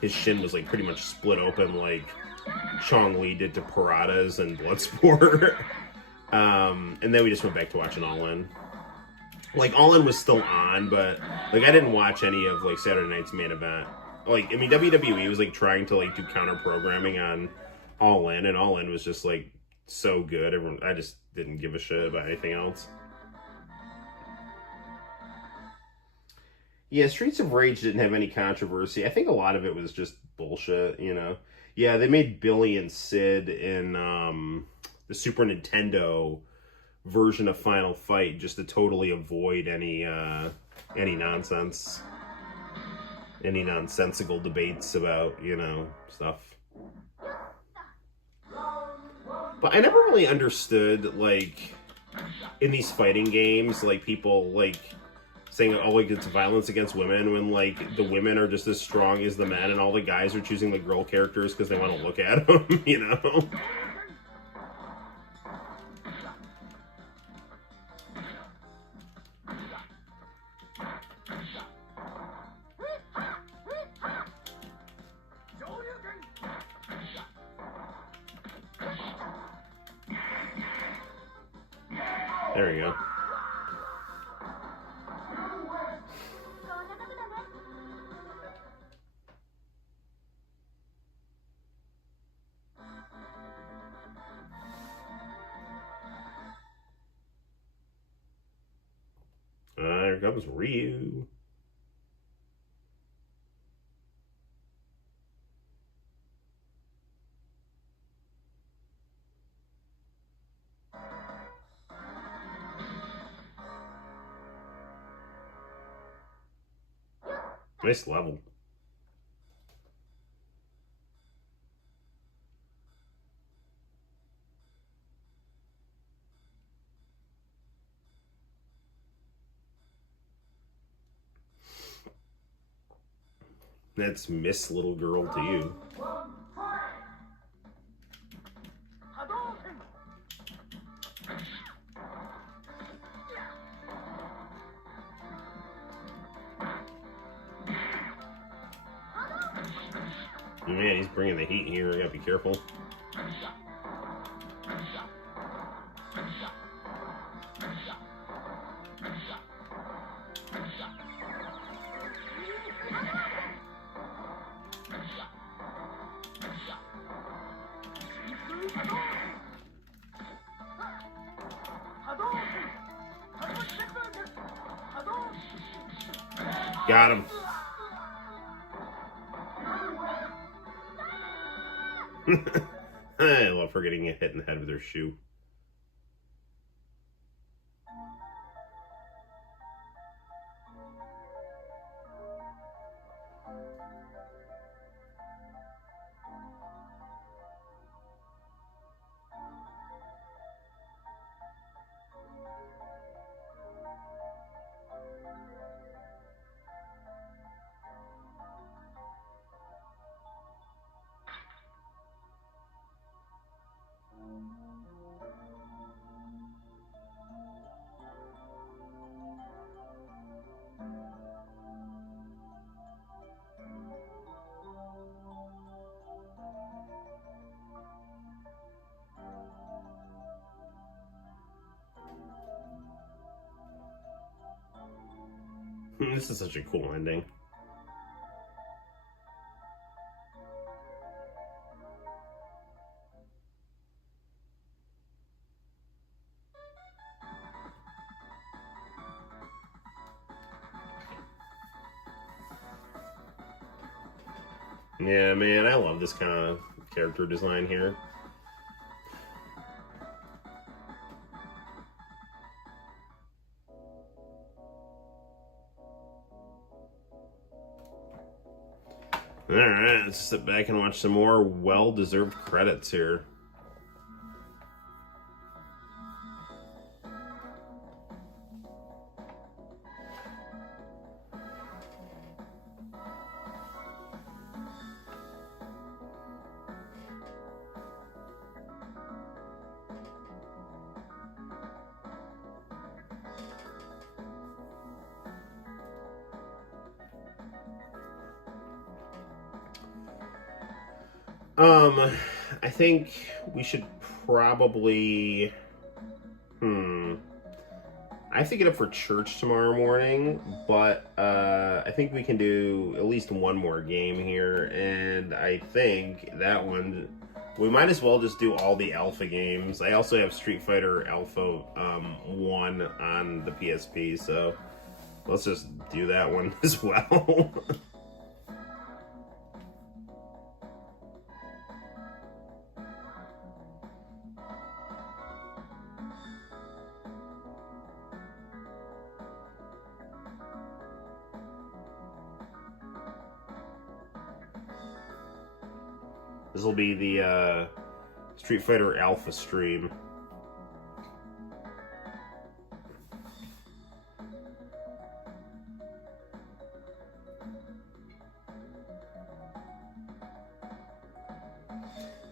his shin was like pretty much split open, like Chong Li did to Parada's and Bloodsport. And then we just went back to watching All In. Like, All In was still on, but like I didn't watch any of like Saturday night's main event. Like, I mean, WWE was like trying to like do counter programming on All In, and All In was just like so good. I just didn't give a shit about anything else. Yeah, Streets of Rage didn't have any controversy. I think a lot of it was just bullshit, you know. Yeah, they made Billy and Sid in the Super Nintendo version of Final Fight just to totally avoid any nonsense, any nonsensical debates about, you know, stuff. But I never really understood, like, in these fighting games, like, people, like, saying, oh, like, it's violence against women when, like, the women are just as strong as the men and all the guys are choosing the girl characters because they want to look at them, you know? There you go. Here comes Ryu. Nice level. That's Miss Little Girl to you. Man, he's bringing the heat here. I gotta be careful. Got him. I love her getting hit in the head with her shoe. This is such a cool ending. Yeah, man, I love this kind of character design here. Alright, let's sit back and watch some more well-deserved credits here. I think we should probably. I have to get up for church tomorrow morning, but I think we can do at least one more game here, and I think that one we might as well just do all the Alpha games. I also have Street Fighter Alpha 1 on the PSP, so let's just do that one as well. This will be the Street Fighter Alpha stream.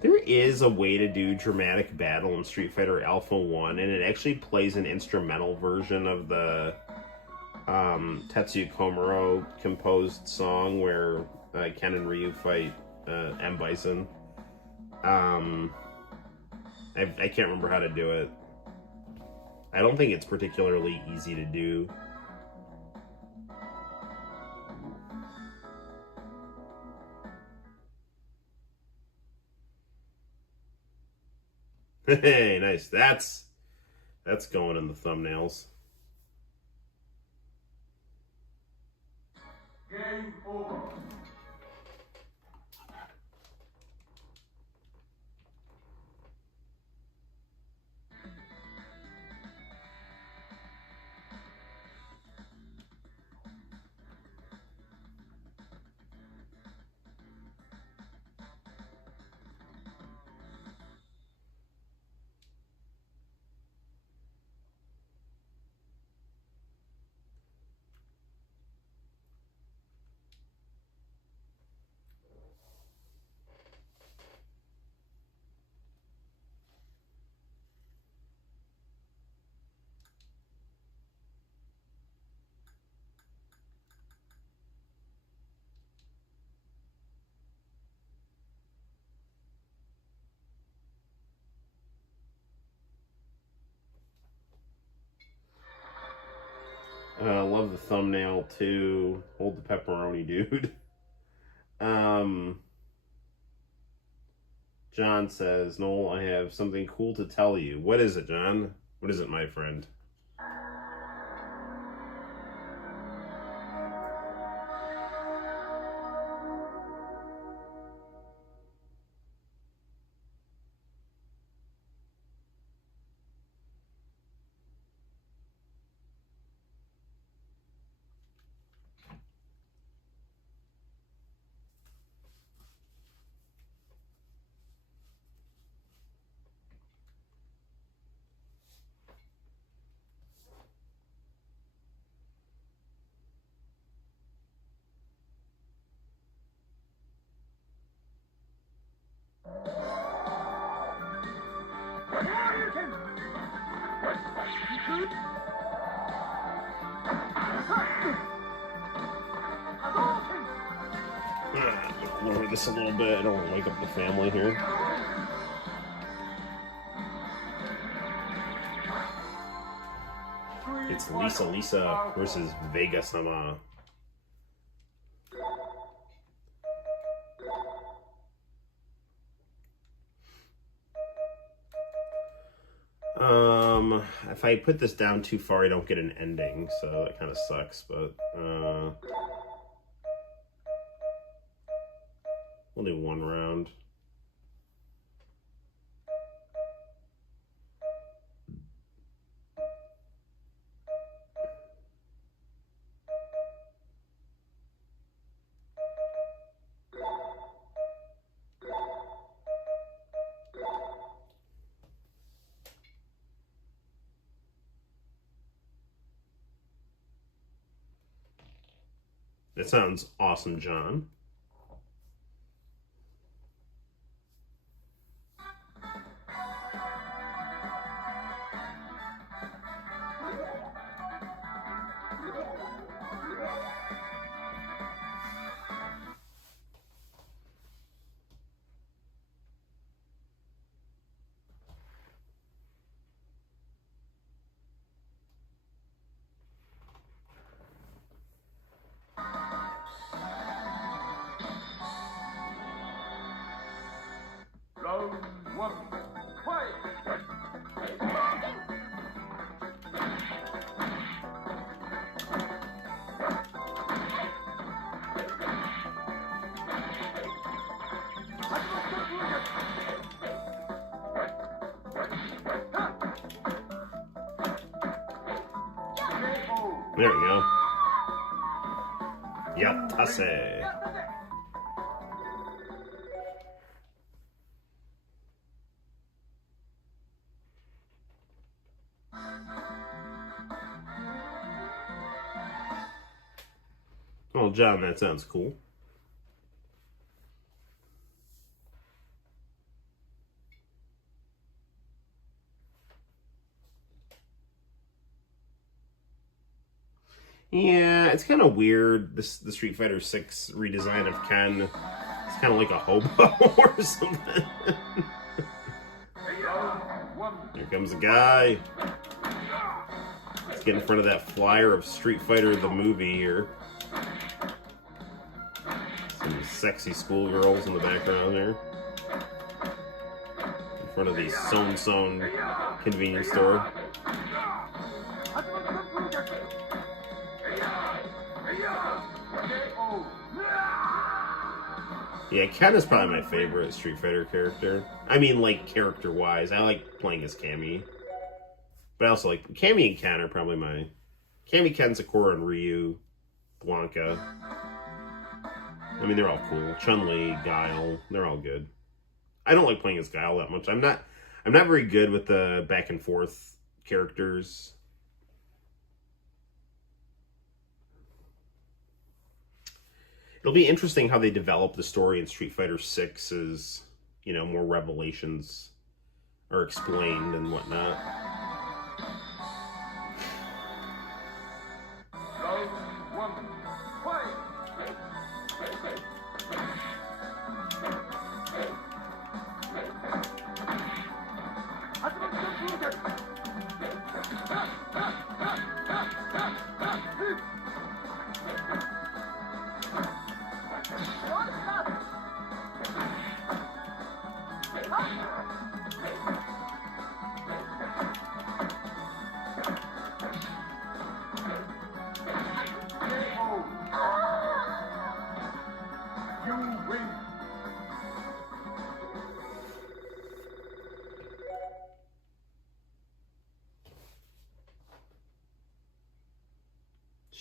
There is a way to do dramatic battle in Street Fighter Alpha 1, and it actually plays an instrumental version of the Tetsuya Komuro composed song where Ken and Ryu fight M. Bison. I can't remember how to do it. I don't think it's particularly easy to do. Hey, nice. That's going in the thumbnails. Game over. I love the thumbnail too. Hold the pepperoni, dude. John says, Noel, I have something cool to tell you. What is it, John? What is it, my friend? Lower this a little bit. I don't want to wake up the family here. It's Lisa versus Vega Sama. If I put this down too far, I don't get an ending, so that kind of sucks, but we'll do one round. That sounds awesome, John. There we go. Yatase. Oh, John, that sounds cool. Yeah, it's kind of weird. The Street Fighter 6 redesign of Ken. It's kind of like a hobo or something. Here comes a guy. Let's get in front of that flyer of Street Fighter the movie here. Some sexy schoolgirls in the background there. In front of the Son convenience store. Yeah, Ken is probably my favorite Street Fighter character. I mean, like, character-wise. I like playing as Cammy. But I also like... Cammy and Ken are probably my... Cammy, Ken, Sakura, and Ryu. Blanca. I mean, they're all cool. Chun-Li, Guile. They're all good. I don't like playing as Guile that much. I'm not very good with the back-and-forth characters. It'll be interesting how they develop the story in Street Fighter 6 as, you know, more revelations are explained and whatnot.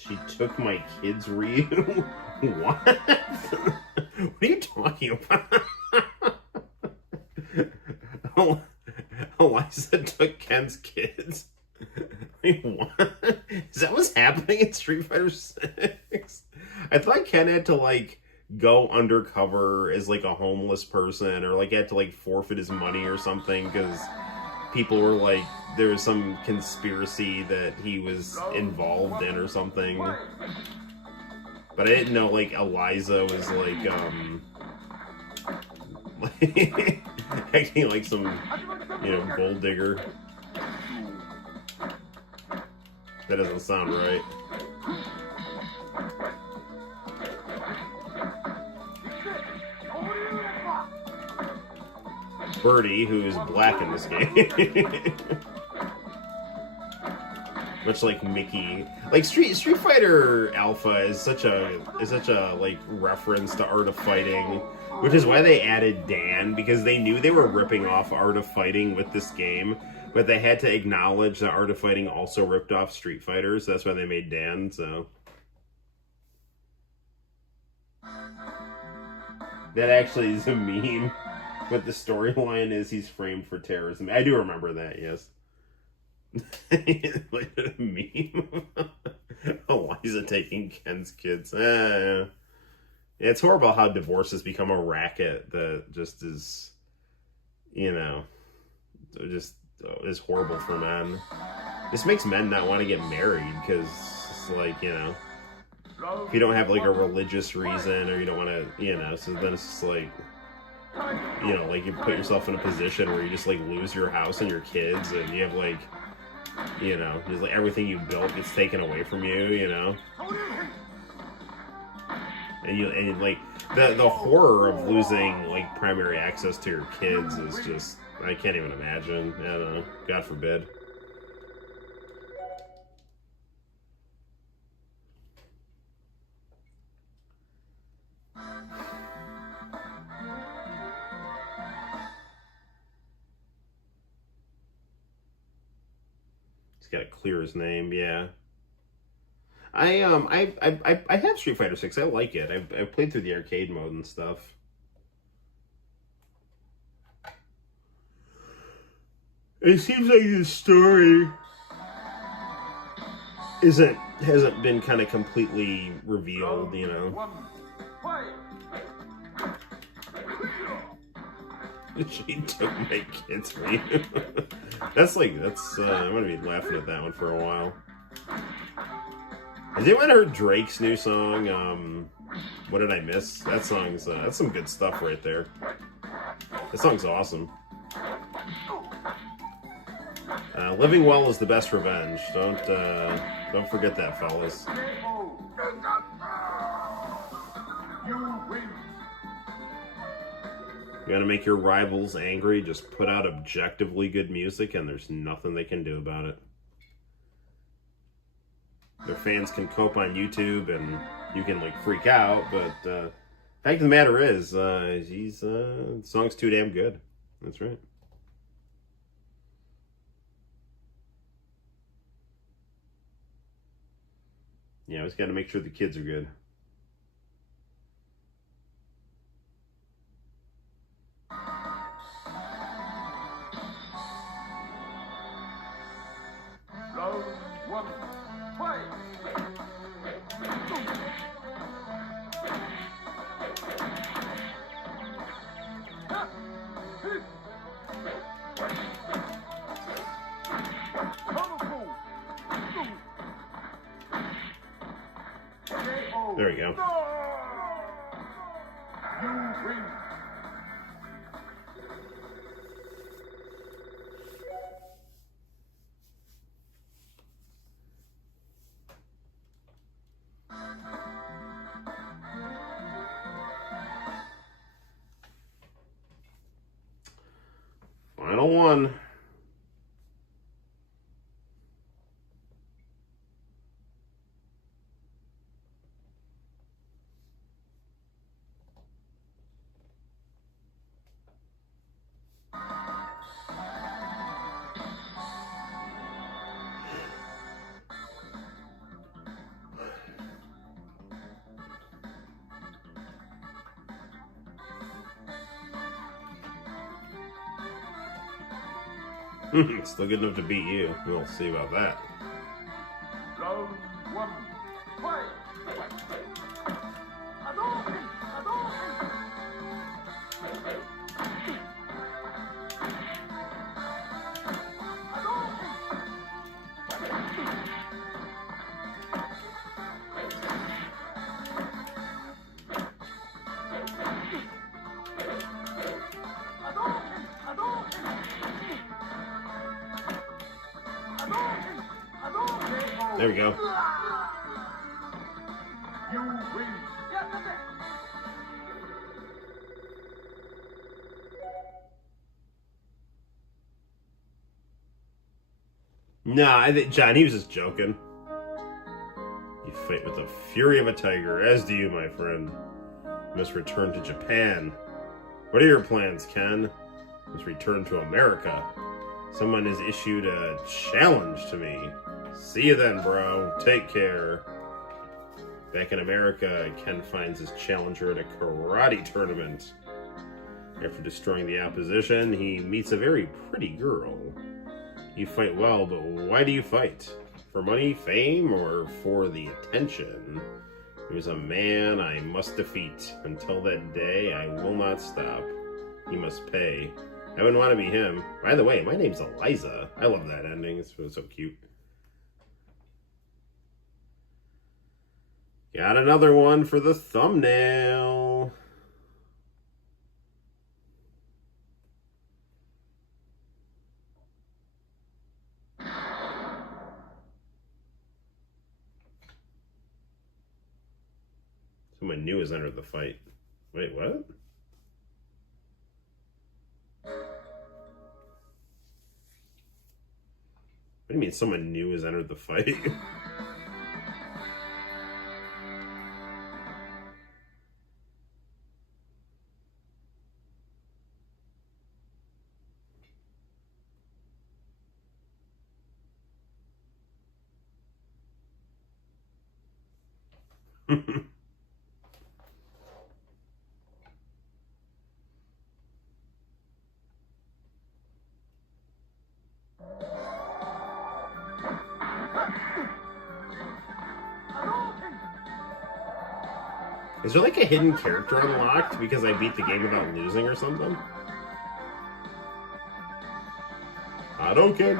She took my kids, Ryu? What? What are you talking about? Eliza took Ken's kids? Wait, what? Is that what's happening in Street Fighter 6? I thought Ken had to, like, go undercover as, like, a homeless person, or, like, had to, like, forfeit his money or something, because people were like, there was some conspiracy that he was involved in or something. But I didn't know, like, Eliza was, like, acting like some, you know, gold digger. That doesn't sound right. Birdie, who is black in this game. Much like Mickey. Like Street Fighter Alpha is such a like reference to Art of Fighting, which is why they added Dan, because they knew they were ripping off Art of Fighting with this game, but they had to acknowledge that Art of Fighting also ripped off Street Fighter, so that's why they made Dan, so. That actually is a meme. But the storyline is he's framed for terrorism. I do remember that, yes. Like a meme. Eliza taking Ken's kids. It's horrible how divorce has become a racket that just is, you know, just is horrible for men. This makes men not want to get married because it's like, you know, if you don't have like a religious reason or you don't want to, you know, so then it's just like, you know, like you put yourself in a position where you just like lose your house and your kids, and you have like, you know, just like everything you built gets taken away from you, you know, and like the horror of losing like primary access to your kids is just, I can't even imagine. I don't know, God forbid. He's got to clear his name, yeah. I have Street Fighter 6. I like it. I've played through the arcade mode and stuff. It seems like the story hasn't been kind of completely revealed, you know. She took my kids from you. that's I'm gonna be laughing at that one for a while. Has anyone heard Drake's new song? What Did I Miss? That song's that's some good stuff right there. That song's awesome. Living well is the best revenge. Don't forget that, fellas. You want to make your rivals angry? Just put out objectively good music, and there's nothing they can do about it. Their fans can cope on YouTube, and you can like freak out. But fact of the matter is, the song's too damn good. That's right. Yeah, we just got to make sure the kids are good. There we go. Final one. Still good enough to beat you. We'll see about that. Round one, fight! There we go. You win. Nah, I think John, he was just joking. You fight with the fury of a tiger, as do you, my friend. You must return to Japan. What are your plans, Ken? You must return to America. Someone has issued a challenge to me. See you then, bro. Take care. Back in America, Ken finds his challenger at a karate tournament. After destroying the opposition, he meets a very pretty girl. You fight well, but why do you fight? For money, fame, or for the attention? He was a man I must defeat. Until that day, I will not stop. He must pay. I wouldn't want to be him. By the way, my name's Eliza. I love that ending. It's so cute. Got another one for the thumbnail. Someone new has entered the fight. Wait, what? What do you mean someone new has entered the fight? Is there like a hidden character unlocked because I beat the game without losing or something? I don't care.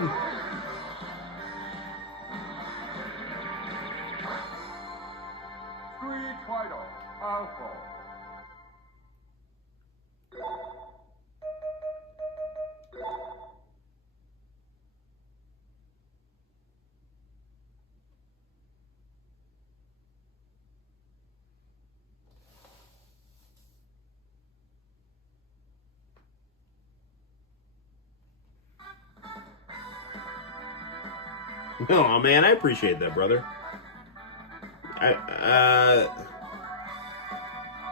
Street Fighter Alpha. No, man, I appreciate that, brother.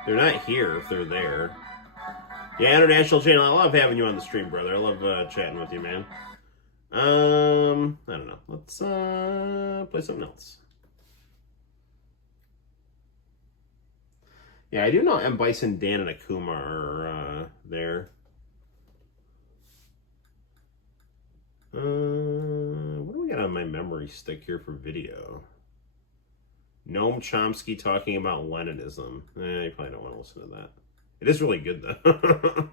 They're not here if they're there. Yeah, International Channel, I love having you on the stream, brother. I love chatting with you, man. I don't know. Let's play something else. Yeah, I do know M. Bison, Dan, and Akuma are there. What do we got on my memory stick here for video? Noam Chomsky talking about Leninism. You probably don't want to listen to that. It is really good though.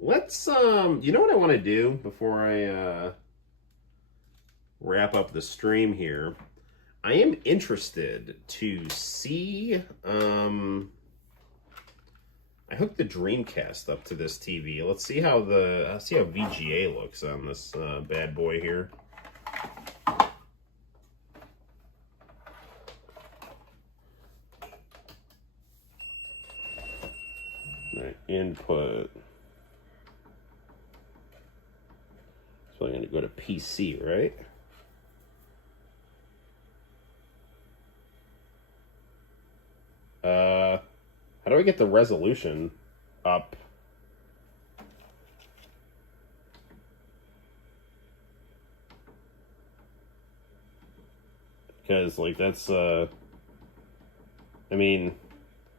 Let's you know what I want to do before I wrap up the stream here? I am interested to see I hooked the Dreamcast up to this TV. Let's see how see how VGA looks on this bad boy here. Right, input. So I'm going to go to PC, right? How do I get the resolution up? Because, like, that's, I mean,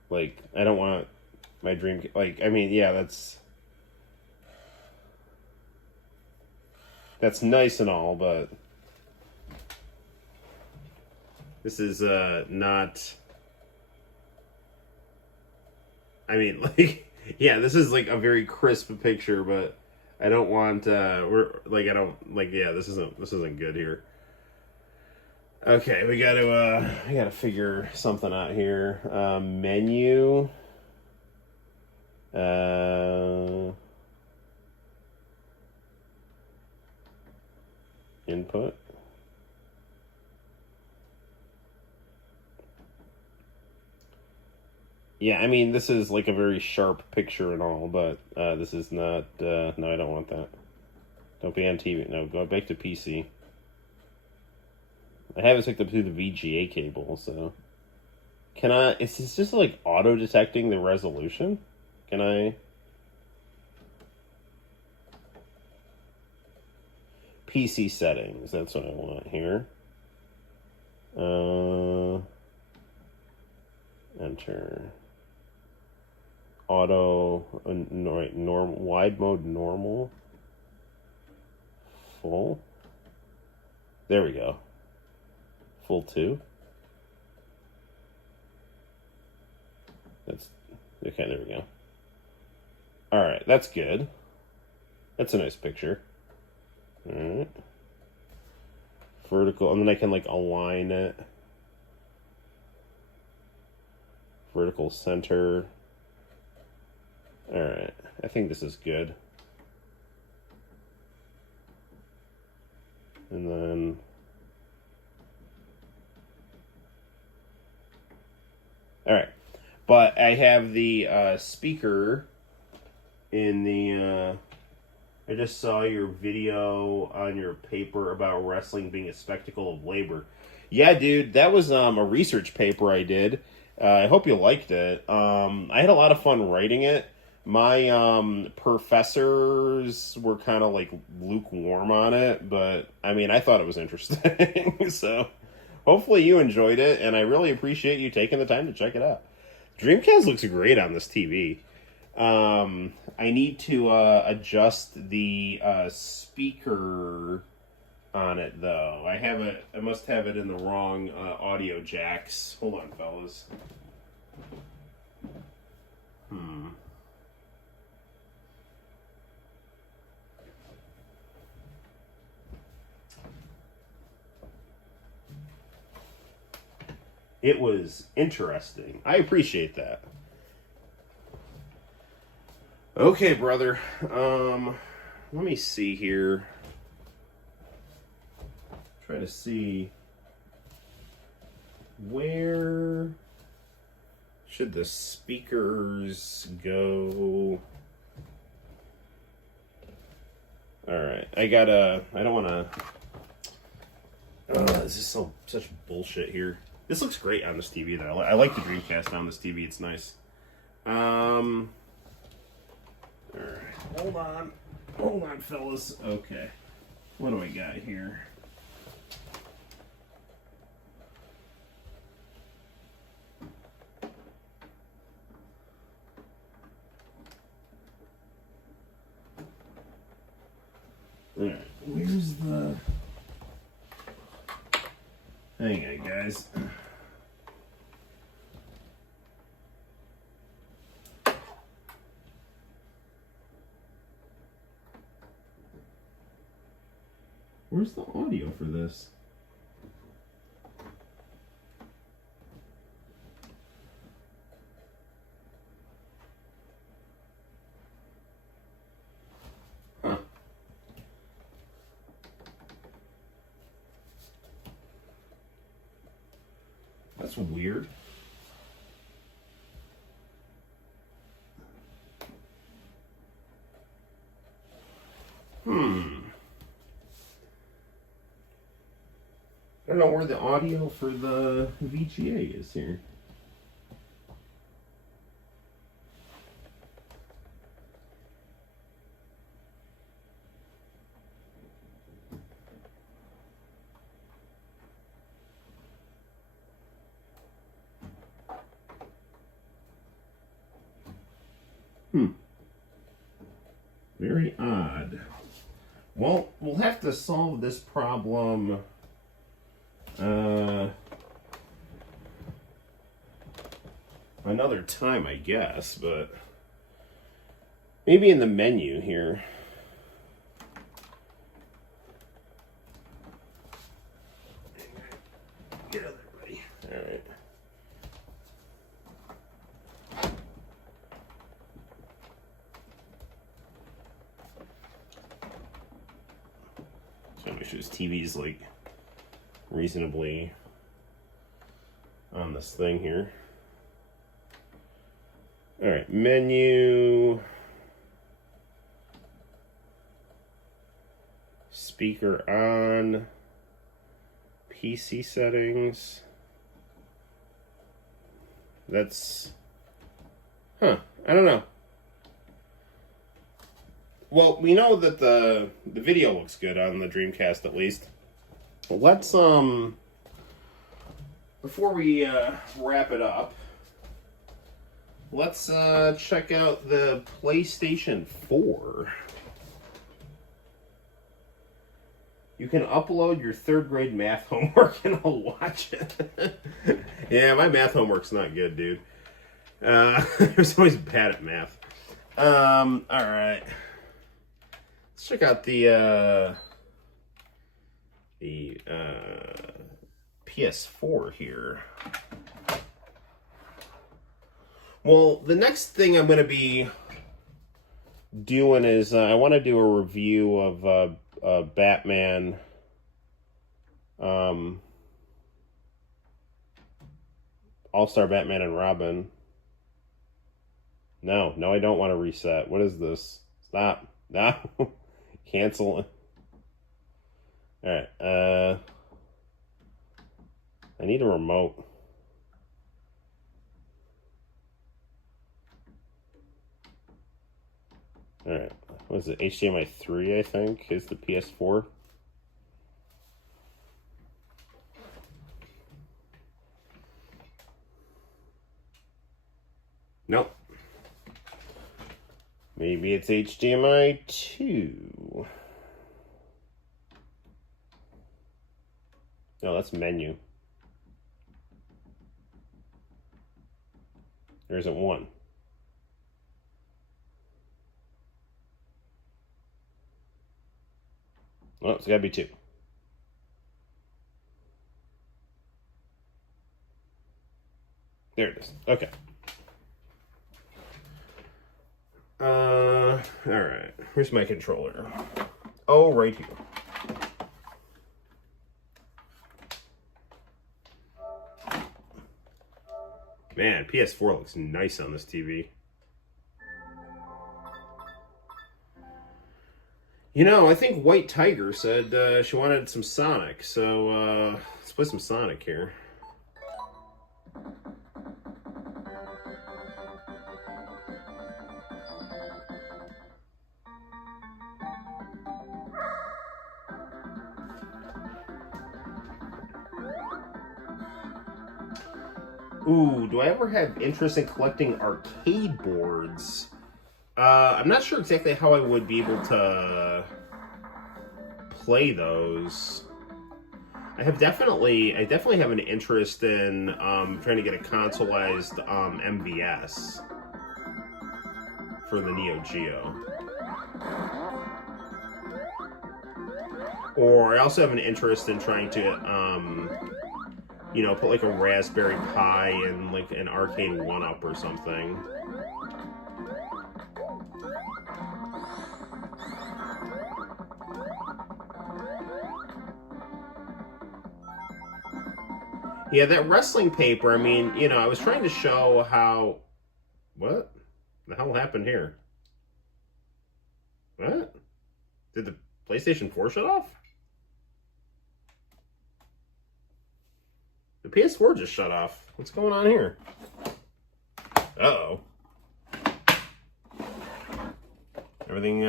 like, I don't want my dream, like, I mean, yeah, that's nice and all, but this is, not, I mean, like, yeah, this is, like, a very crisp picture, but I don't want, yeah, this isn't good here. Okay, we gotta figure something out here. Menu. Input. Yeah, I mean, this is like a very sharp picture and all, but this is not, no, I don't want that. Don't be on TV. No, go back to PC. I have it hooked up to the VGA cable, so. Can I, is this just like auto-detecting the resolution? Can I? PC settings, that's what I want here. Enter. Auto, wide mode normal. Full. There we go. Full 2. That's, okay, there we go. Alright, that's good. That's a nice picture. Alright. Vertical, and then I can like align it. Vertical center. Alright, I think this is good. And then alright. But I have the speaker in the I just saw your video on your paper about wrestling being a spectacle of labor. Yeah, dude, that was a research paper I did. I hope you liked it. I had a lot of fun writing it. My professors were kind of like lukewarm on it, but I mean, I thought it was interesting. So hopefully you enjoyed it, and I really appreciate you taking the time to check it out. Dreamcast looks great on this TV. I need to adjust the speaker on it, though. I must have it in the wrong audio jacks. Hold on, fellas. It was interesting. I appreciate that. Okay, brother. Let me see here. Try to see where should the speakers go. All right, I don't want to. This is such bullshit here. This looks great on this TV, though. I like the Dreamcast on this TV. It's nice. All right, hold on, fellas. Okay, what do I got here? All right, where's the? Hang on, guys. Where's the audio for this? Huh. That's weird. I don't know where the audio for the VGA is here. Very odd. Well, we'll have to solve this problem another time, I guess, but maybe in the menu here. Get out there, buddy. All right. So make sure this TV's like reasonably on this thing here. All right, menu, speaker on, PC settings. That's, I don't know. Well, we know that the video looks good on the Dreamcast, at least. Let's, before we wrap it up, let's check out the PlayStation 4. You can upload your third grade math homework and I'll watch it. Yeah, my math homework's not good, dude. I was always bad at math. Alright. Let's check out the PS4 here. Well, the next thing I'm going to be doing is I want to do a review of Batman. All-Star Batman and Robin. No, I don't want to reset. What is this? Stop. No. Cancel. Alright, I need a remote. Alright, what is it? HDMI 3, I think, is the PS4. Maybe it's HDMI 2. No, that's menu. There isn't one. Oh, it's gotta be 2. There it is. Okay. All right. Where's my controller? Oh, right here. Man, PS4 looks nice on this TV. You know, I think White Tiger said she wanted some Sonic, so let's play some Sonic here. Ooh, do I ever have interest in collecting arcade boards? I'm not sure exactly how I would be able to play those. I definitely have an interest in trying to get a consoleized MVS for the Neo Geo. Or I also have an interest in trying to you know, put like a Raspberry Pi in like an arcade 1-up or something. Yeah, that wrestling paper, I mean, you know, I was trying to show how... What the hell happened here? What? Did the PlayStation 4 shut off? The PS4 just shut off. What's going on here? Uh-oh. Everything,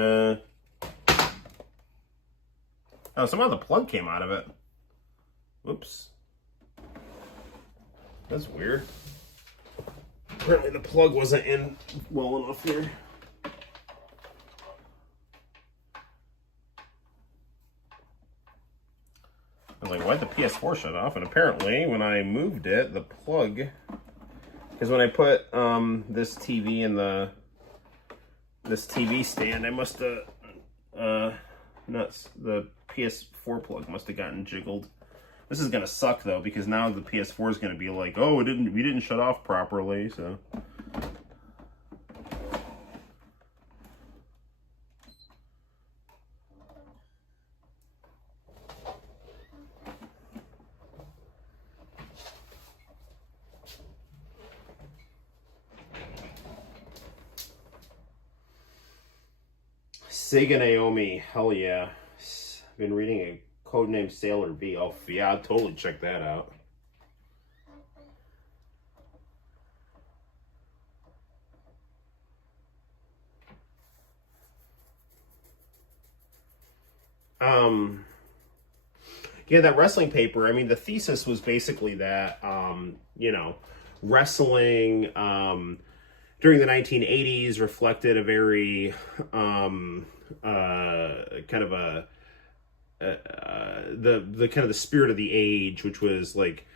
Oh, somehow the plug came out of it. Whoops. That's weird. Apparently the plug wasn't in well enough here. I was like, why'd the PS4 shut off? And apparently when I moved it, the plug... Because when I put this TV in this TV stand, I must have... the PS4 plug must have gotten jiggled. This is gonna suck though, because now the PS4 is gonna be like, oh, we didn't shut off properly, so. Sega Naomi, hell yeah. Been reading a Codename Sailor V. Oh, yeah, I'll totally check that out. Yeah, that wrestling paper, I mean, the thesis was basically that, you know, wrestling during the 1980s reflected a very kind of the kind of the spirit of the age, which was like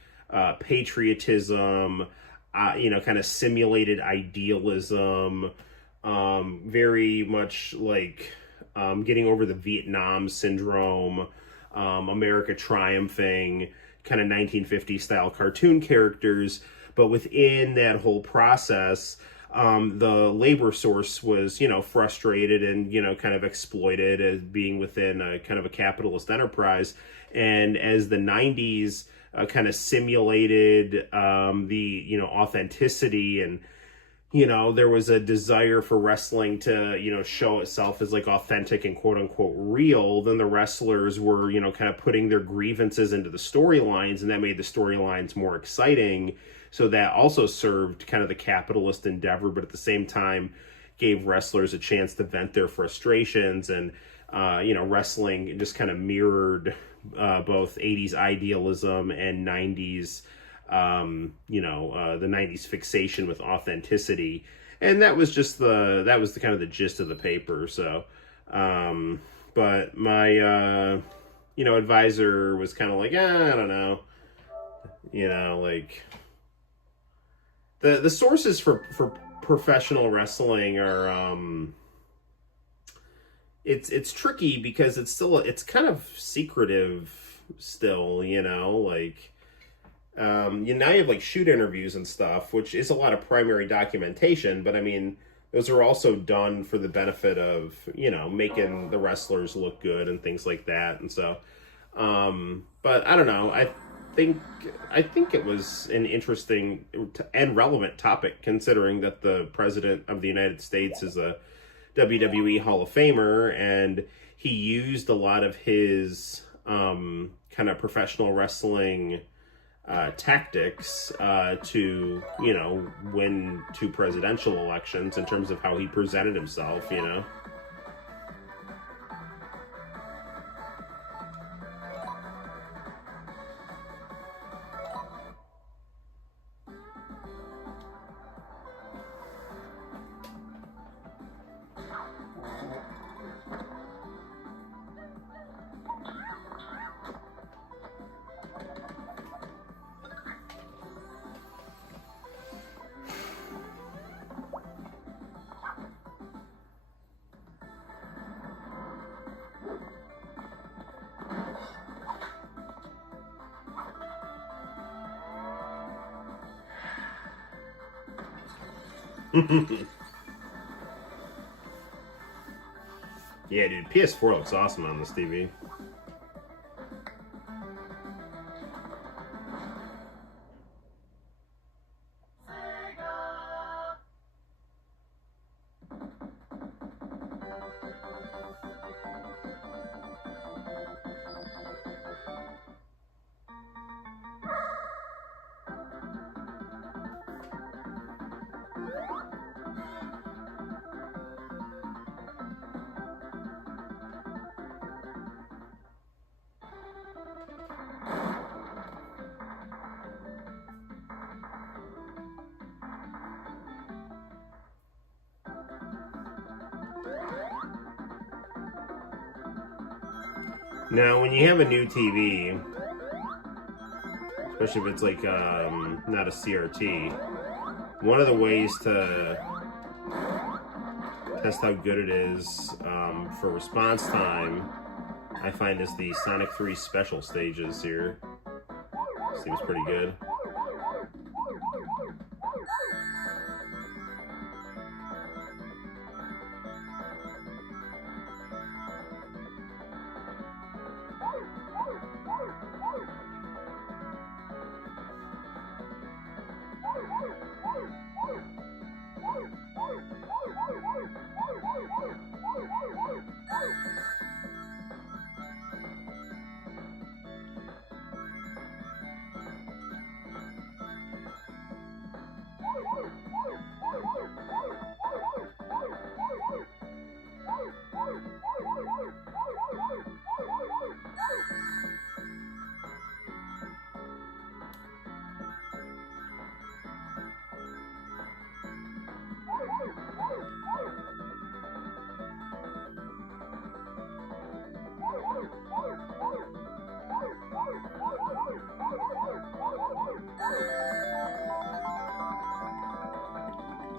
patriotism, you know, kind of simulated idealism, very much like getting over the Vietnam syndrome, America triumphing, kind of 1950s style cartoon characters. But within that whole process, the labor source was, you know, frustrated and, you know, kind of exploited as being within a kind of a capitalist enterprise. And as the 90s kind of simulated the, you know, authenticity and, you know, there was a desire for wrestling to, you know, show itself as like authentic and quote unquote real, then the wrestlers were, you know, kind of putting their grievances into the storylines, and that made the storylines more exciting. So that also served kind of the capitalist endeavor, but at the same time gave wrestlers a chance to vent their frustrations. And, you know, wrestling just kind of mirrored both 80s idealism and 90s, you know, the 90s fixation with authenticity. and that was just the kind of the gist of the paper. So, but my advisor was kind of like, I don't know, like the sources for professional wrestling are it's tricky because it's kind of secretive still, like. Now you have like shoot interviews and stuff, which is a lot of primary documentation, but I mean, those are also done for the benefit of, making the wrestlers look good and things like that. And so, but I don't know. I think it was an interesting and relevant topic, considering that the President of the United States is a WWE Hall of Famer, and he used a lot of his kind of professional wrestling tactics to win 2 presidential elections in terms of how he presented himself. Yeah, dude, PS4 looks awesome on this TV. Now, when you have a new TV, especially if it's like not a CRT, one of the ways to test how good it is for response time, I find, is the Sonic 3 special stages here. Seems pretty good.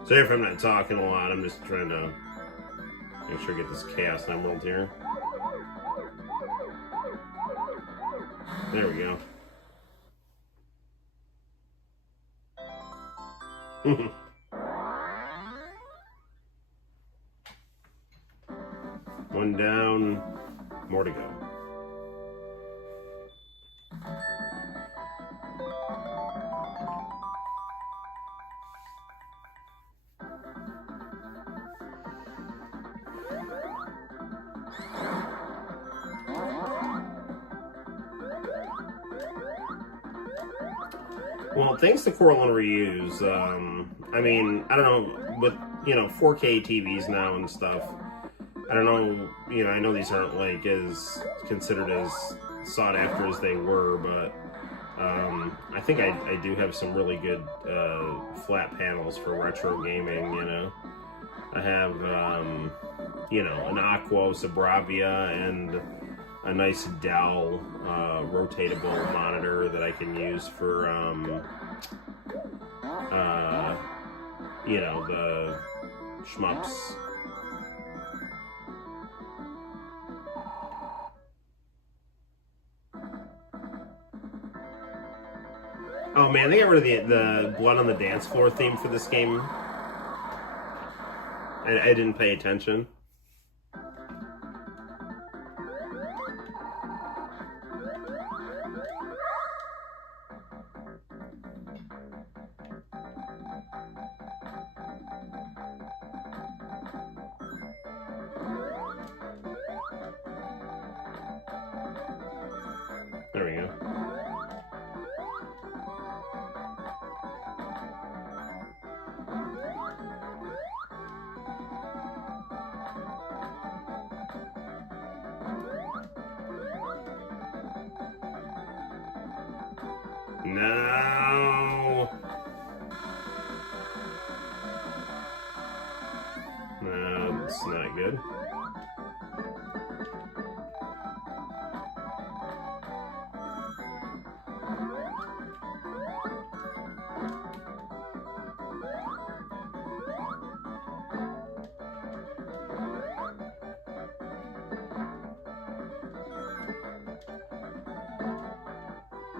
Sorry if I'm not talking a lot, I'm just trying to make sure I get this Chaos Emerald here. There we go. One down, more to go. Well, thanks to Coral and Reuse, I mean, I don't know, with, 4K TVs now and stuff, I don't know, I know these aren't, like, as considered as sought after as they were, but I think I do have some really good flat panels for retro gaming, you know. I have, you know, an Aquos, a Bravia, and a nice Dell rotatable monitor that I can use for, you know, the shmups. Oh man, they got rid of the Blood on the Dance Floor theme for this game. I didn't pay attention. There we go. No. No, it's not good.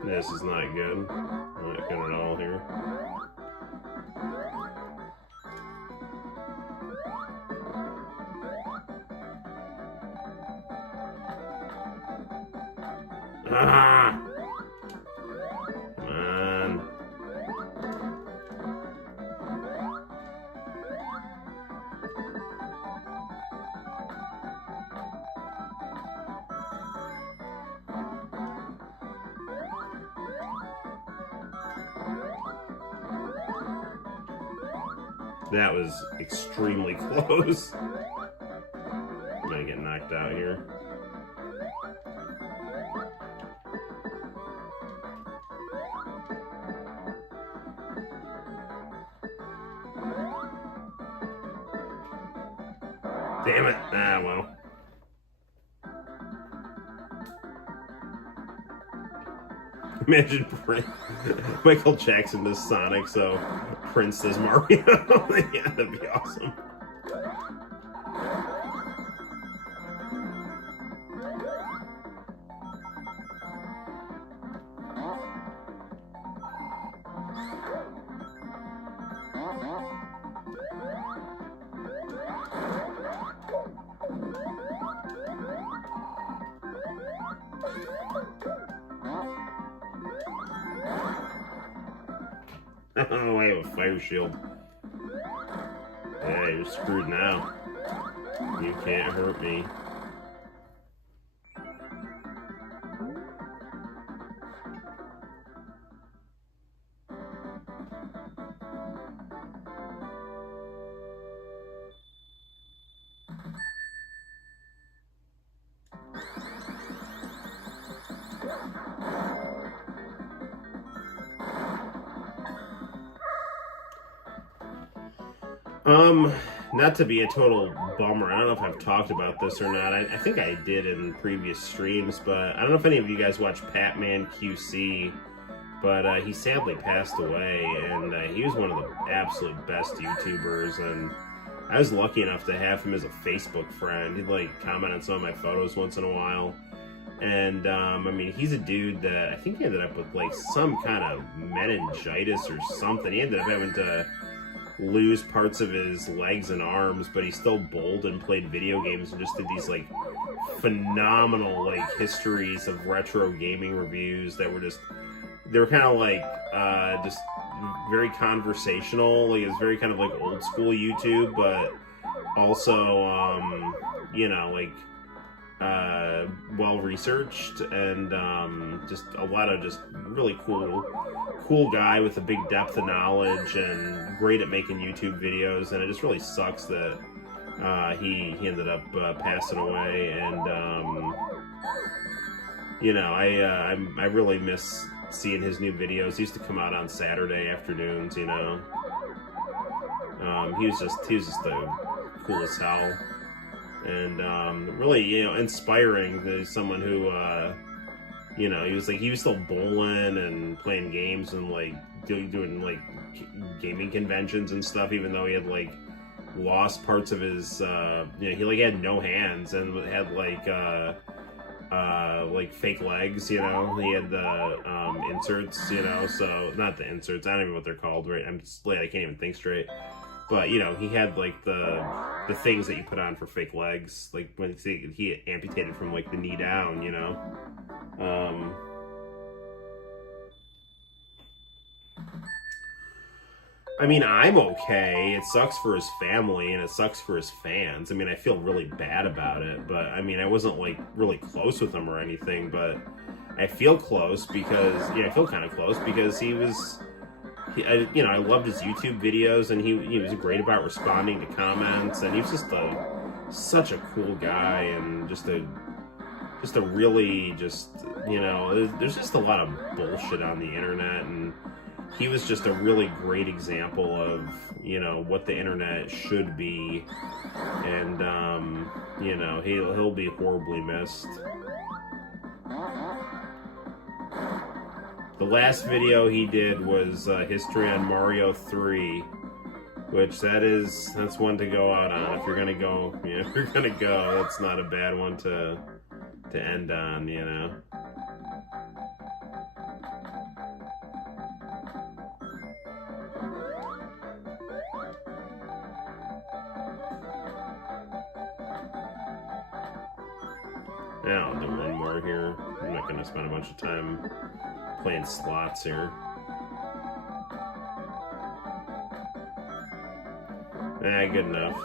This is not good. Not good at all here. Ah! Man. That was extremely close. I'm gonna get knocked out here. Damn it. Ah, well. Imagine Michael Jackson does Sonic, so Prince does Mario. Yeah, that'd be awesome. Oh, I have a fire shield. Yeah, you're screwed now. You can't hurt me. Not to be a total bummer, I don't know if I've talked about this or not. I think I did in previous streams, but I don't know if any of you guys watch Patman QC, but he sadly passed away, and he was one of the absolute best YouTubers, and I was lucky enough to have him as a Facebook friend. He'd like comment on some of my photos once in a while, and I mean, he's a dude that I think he ended up with like some kind of meningitis or something. He ended up having to lose parts of his legs and arms, but he still bowled and played video games and just did these like phenomenal like histories of retro gaming reviews that were just, they were kind of like just very conversational. Like it was very kind of like old school YouTube, but also you know, like well researched, and just a lot of just really cool guy with a big depth of knowledge and great at making YouTube videos. And it just really sucks that he ended up passing away. And you know, I really miss seeing his new videos. He used to come out on Saturday afternoons, you know. He was just the coolest hell, and really, you know, inspiring. There's someone who, you know, he was still bowling and playing games and like doing like gaming conventions and stuff, even though he had like lost parts of his, you know, he like had no hands and had like fake legs, you know. He had the inserts, you know, so not the inserts, I don't even know what they're called, right? I'm just late, I can't even think straight. But, you know, he had like the things that you put on for fake legs, like when he amputated from like the knee down, you know. I mean, I'm okay. It sucks for his family and it sucks for his fans. I mean, I feel really bad about it, but I mean, I wasn't like really close with him or anything, but I feel close because, yeah, I feel kind of close because he was, you know, I loved his YouTube videos and he was great about responding to comments, and he was just such a cool guy and just a really you know, there's just a lot of bullshit on the internet, and he was just a really great example of, you know, what the internet should be, and you know, he'll be horribly missed. The last video he did was history on Mario 3, which that's one to go out on if you're gonna go. You know, if you're gonna go, that's not a bad one to end on, you know. Yeah, I'll do one more here. I'm not gonna spend a bunch of time playing slots here. Good enough.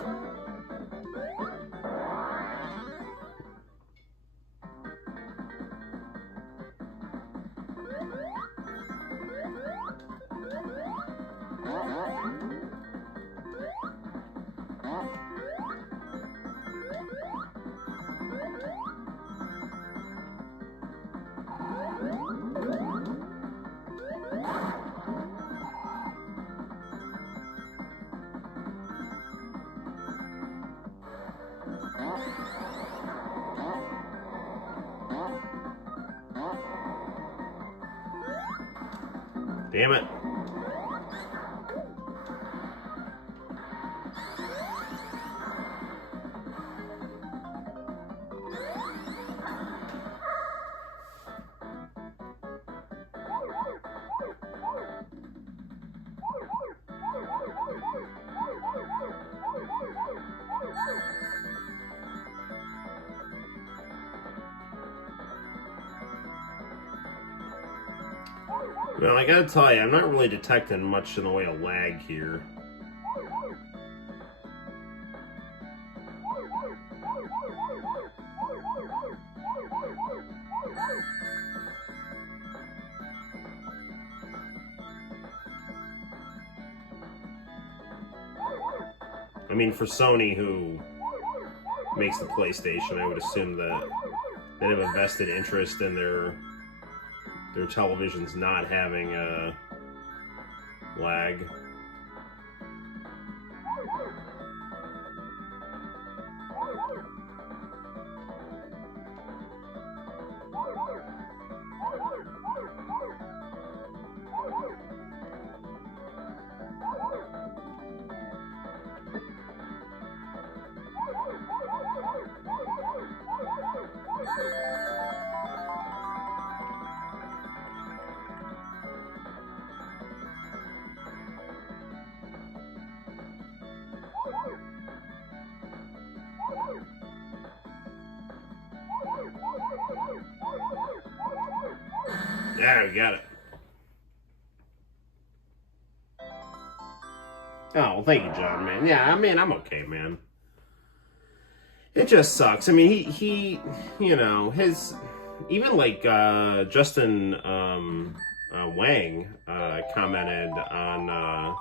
Damn it. Well, I gotta tell you, I'm not really detecting much in the way of lag here. I mean, for Sony, who makes the PlayStation, I would assume that they'd have a vested interest in their televisions not having lag. Yeah, we got it. Oh, well, thank you, John, man. Yeah, I mean, I'm okay, man. It just sucks. I mean, he you know, even like Justin Wang commented on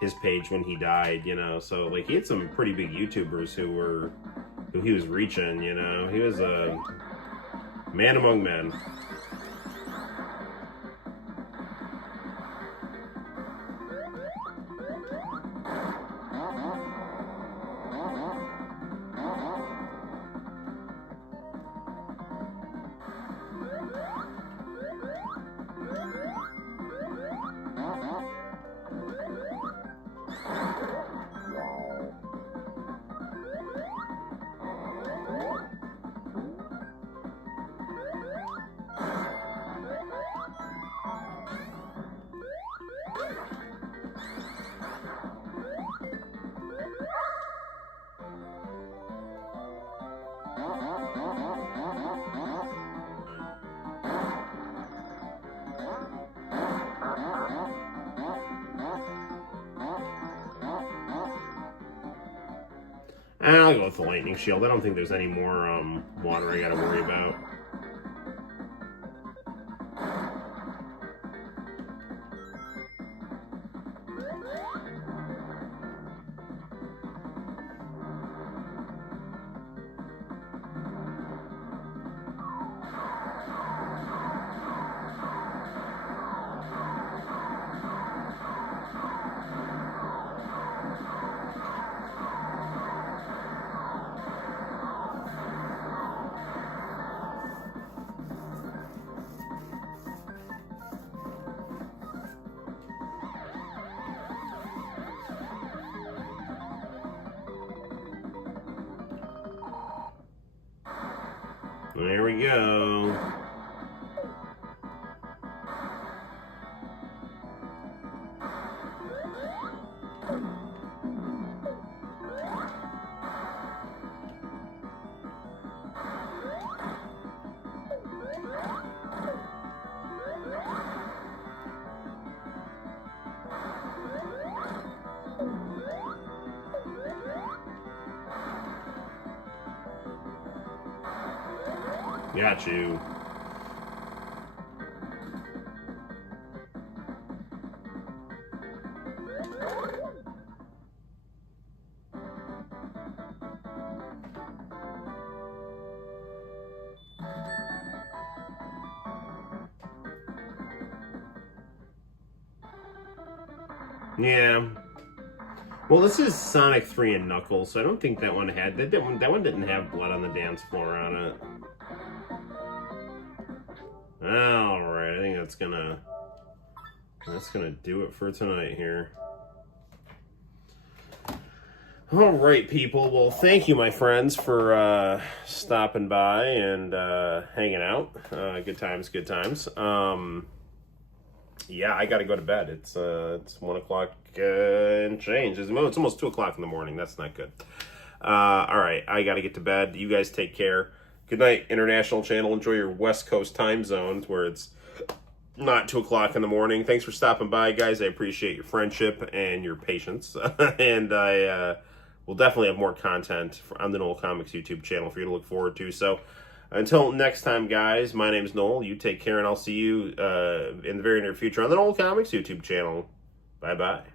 his page when he died, you know, so like he had some pretty big YouTubers who he was reaching, you know. He was a man among men. I'll go with the lightning shield. I don't think there's any more water I gotta worry about. There we go. Got you. Yeah. Well, this is Sonic 3 and Knuckles, so I don't think that one had that one didn't have blood on the dance floor on it. Alright, I think that's gonna do it for tonight here. Alright, people. Well, thank you, my friends, for stopping by and hanging out. Good times, good times. Yeah, I gotta go to bed. It's 1 o'clock and change. It's almost 2 o'clock in the morning. That's not good. Alright, I gotta get to bed. You guys take care. Good night, International Channel. Enjoy your West Coast time zones where it's not 2 o'clock in the morning. Thanks for stopping by, guys. I appreciate your friendship and your patience. And I will definitely have more content on the Noel ComiX YouTube channel for you to look forward to. So until next time, guys, my name is Noel. You take care, and I'll see you in the very near future on the Noel ComiX YouTube channel. Bye-bye.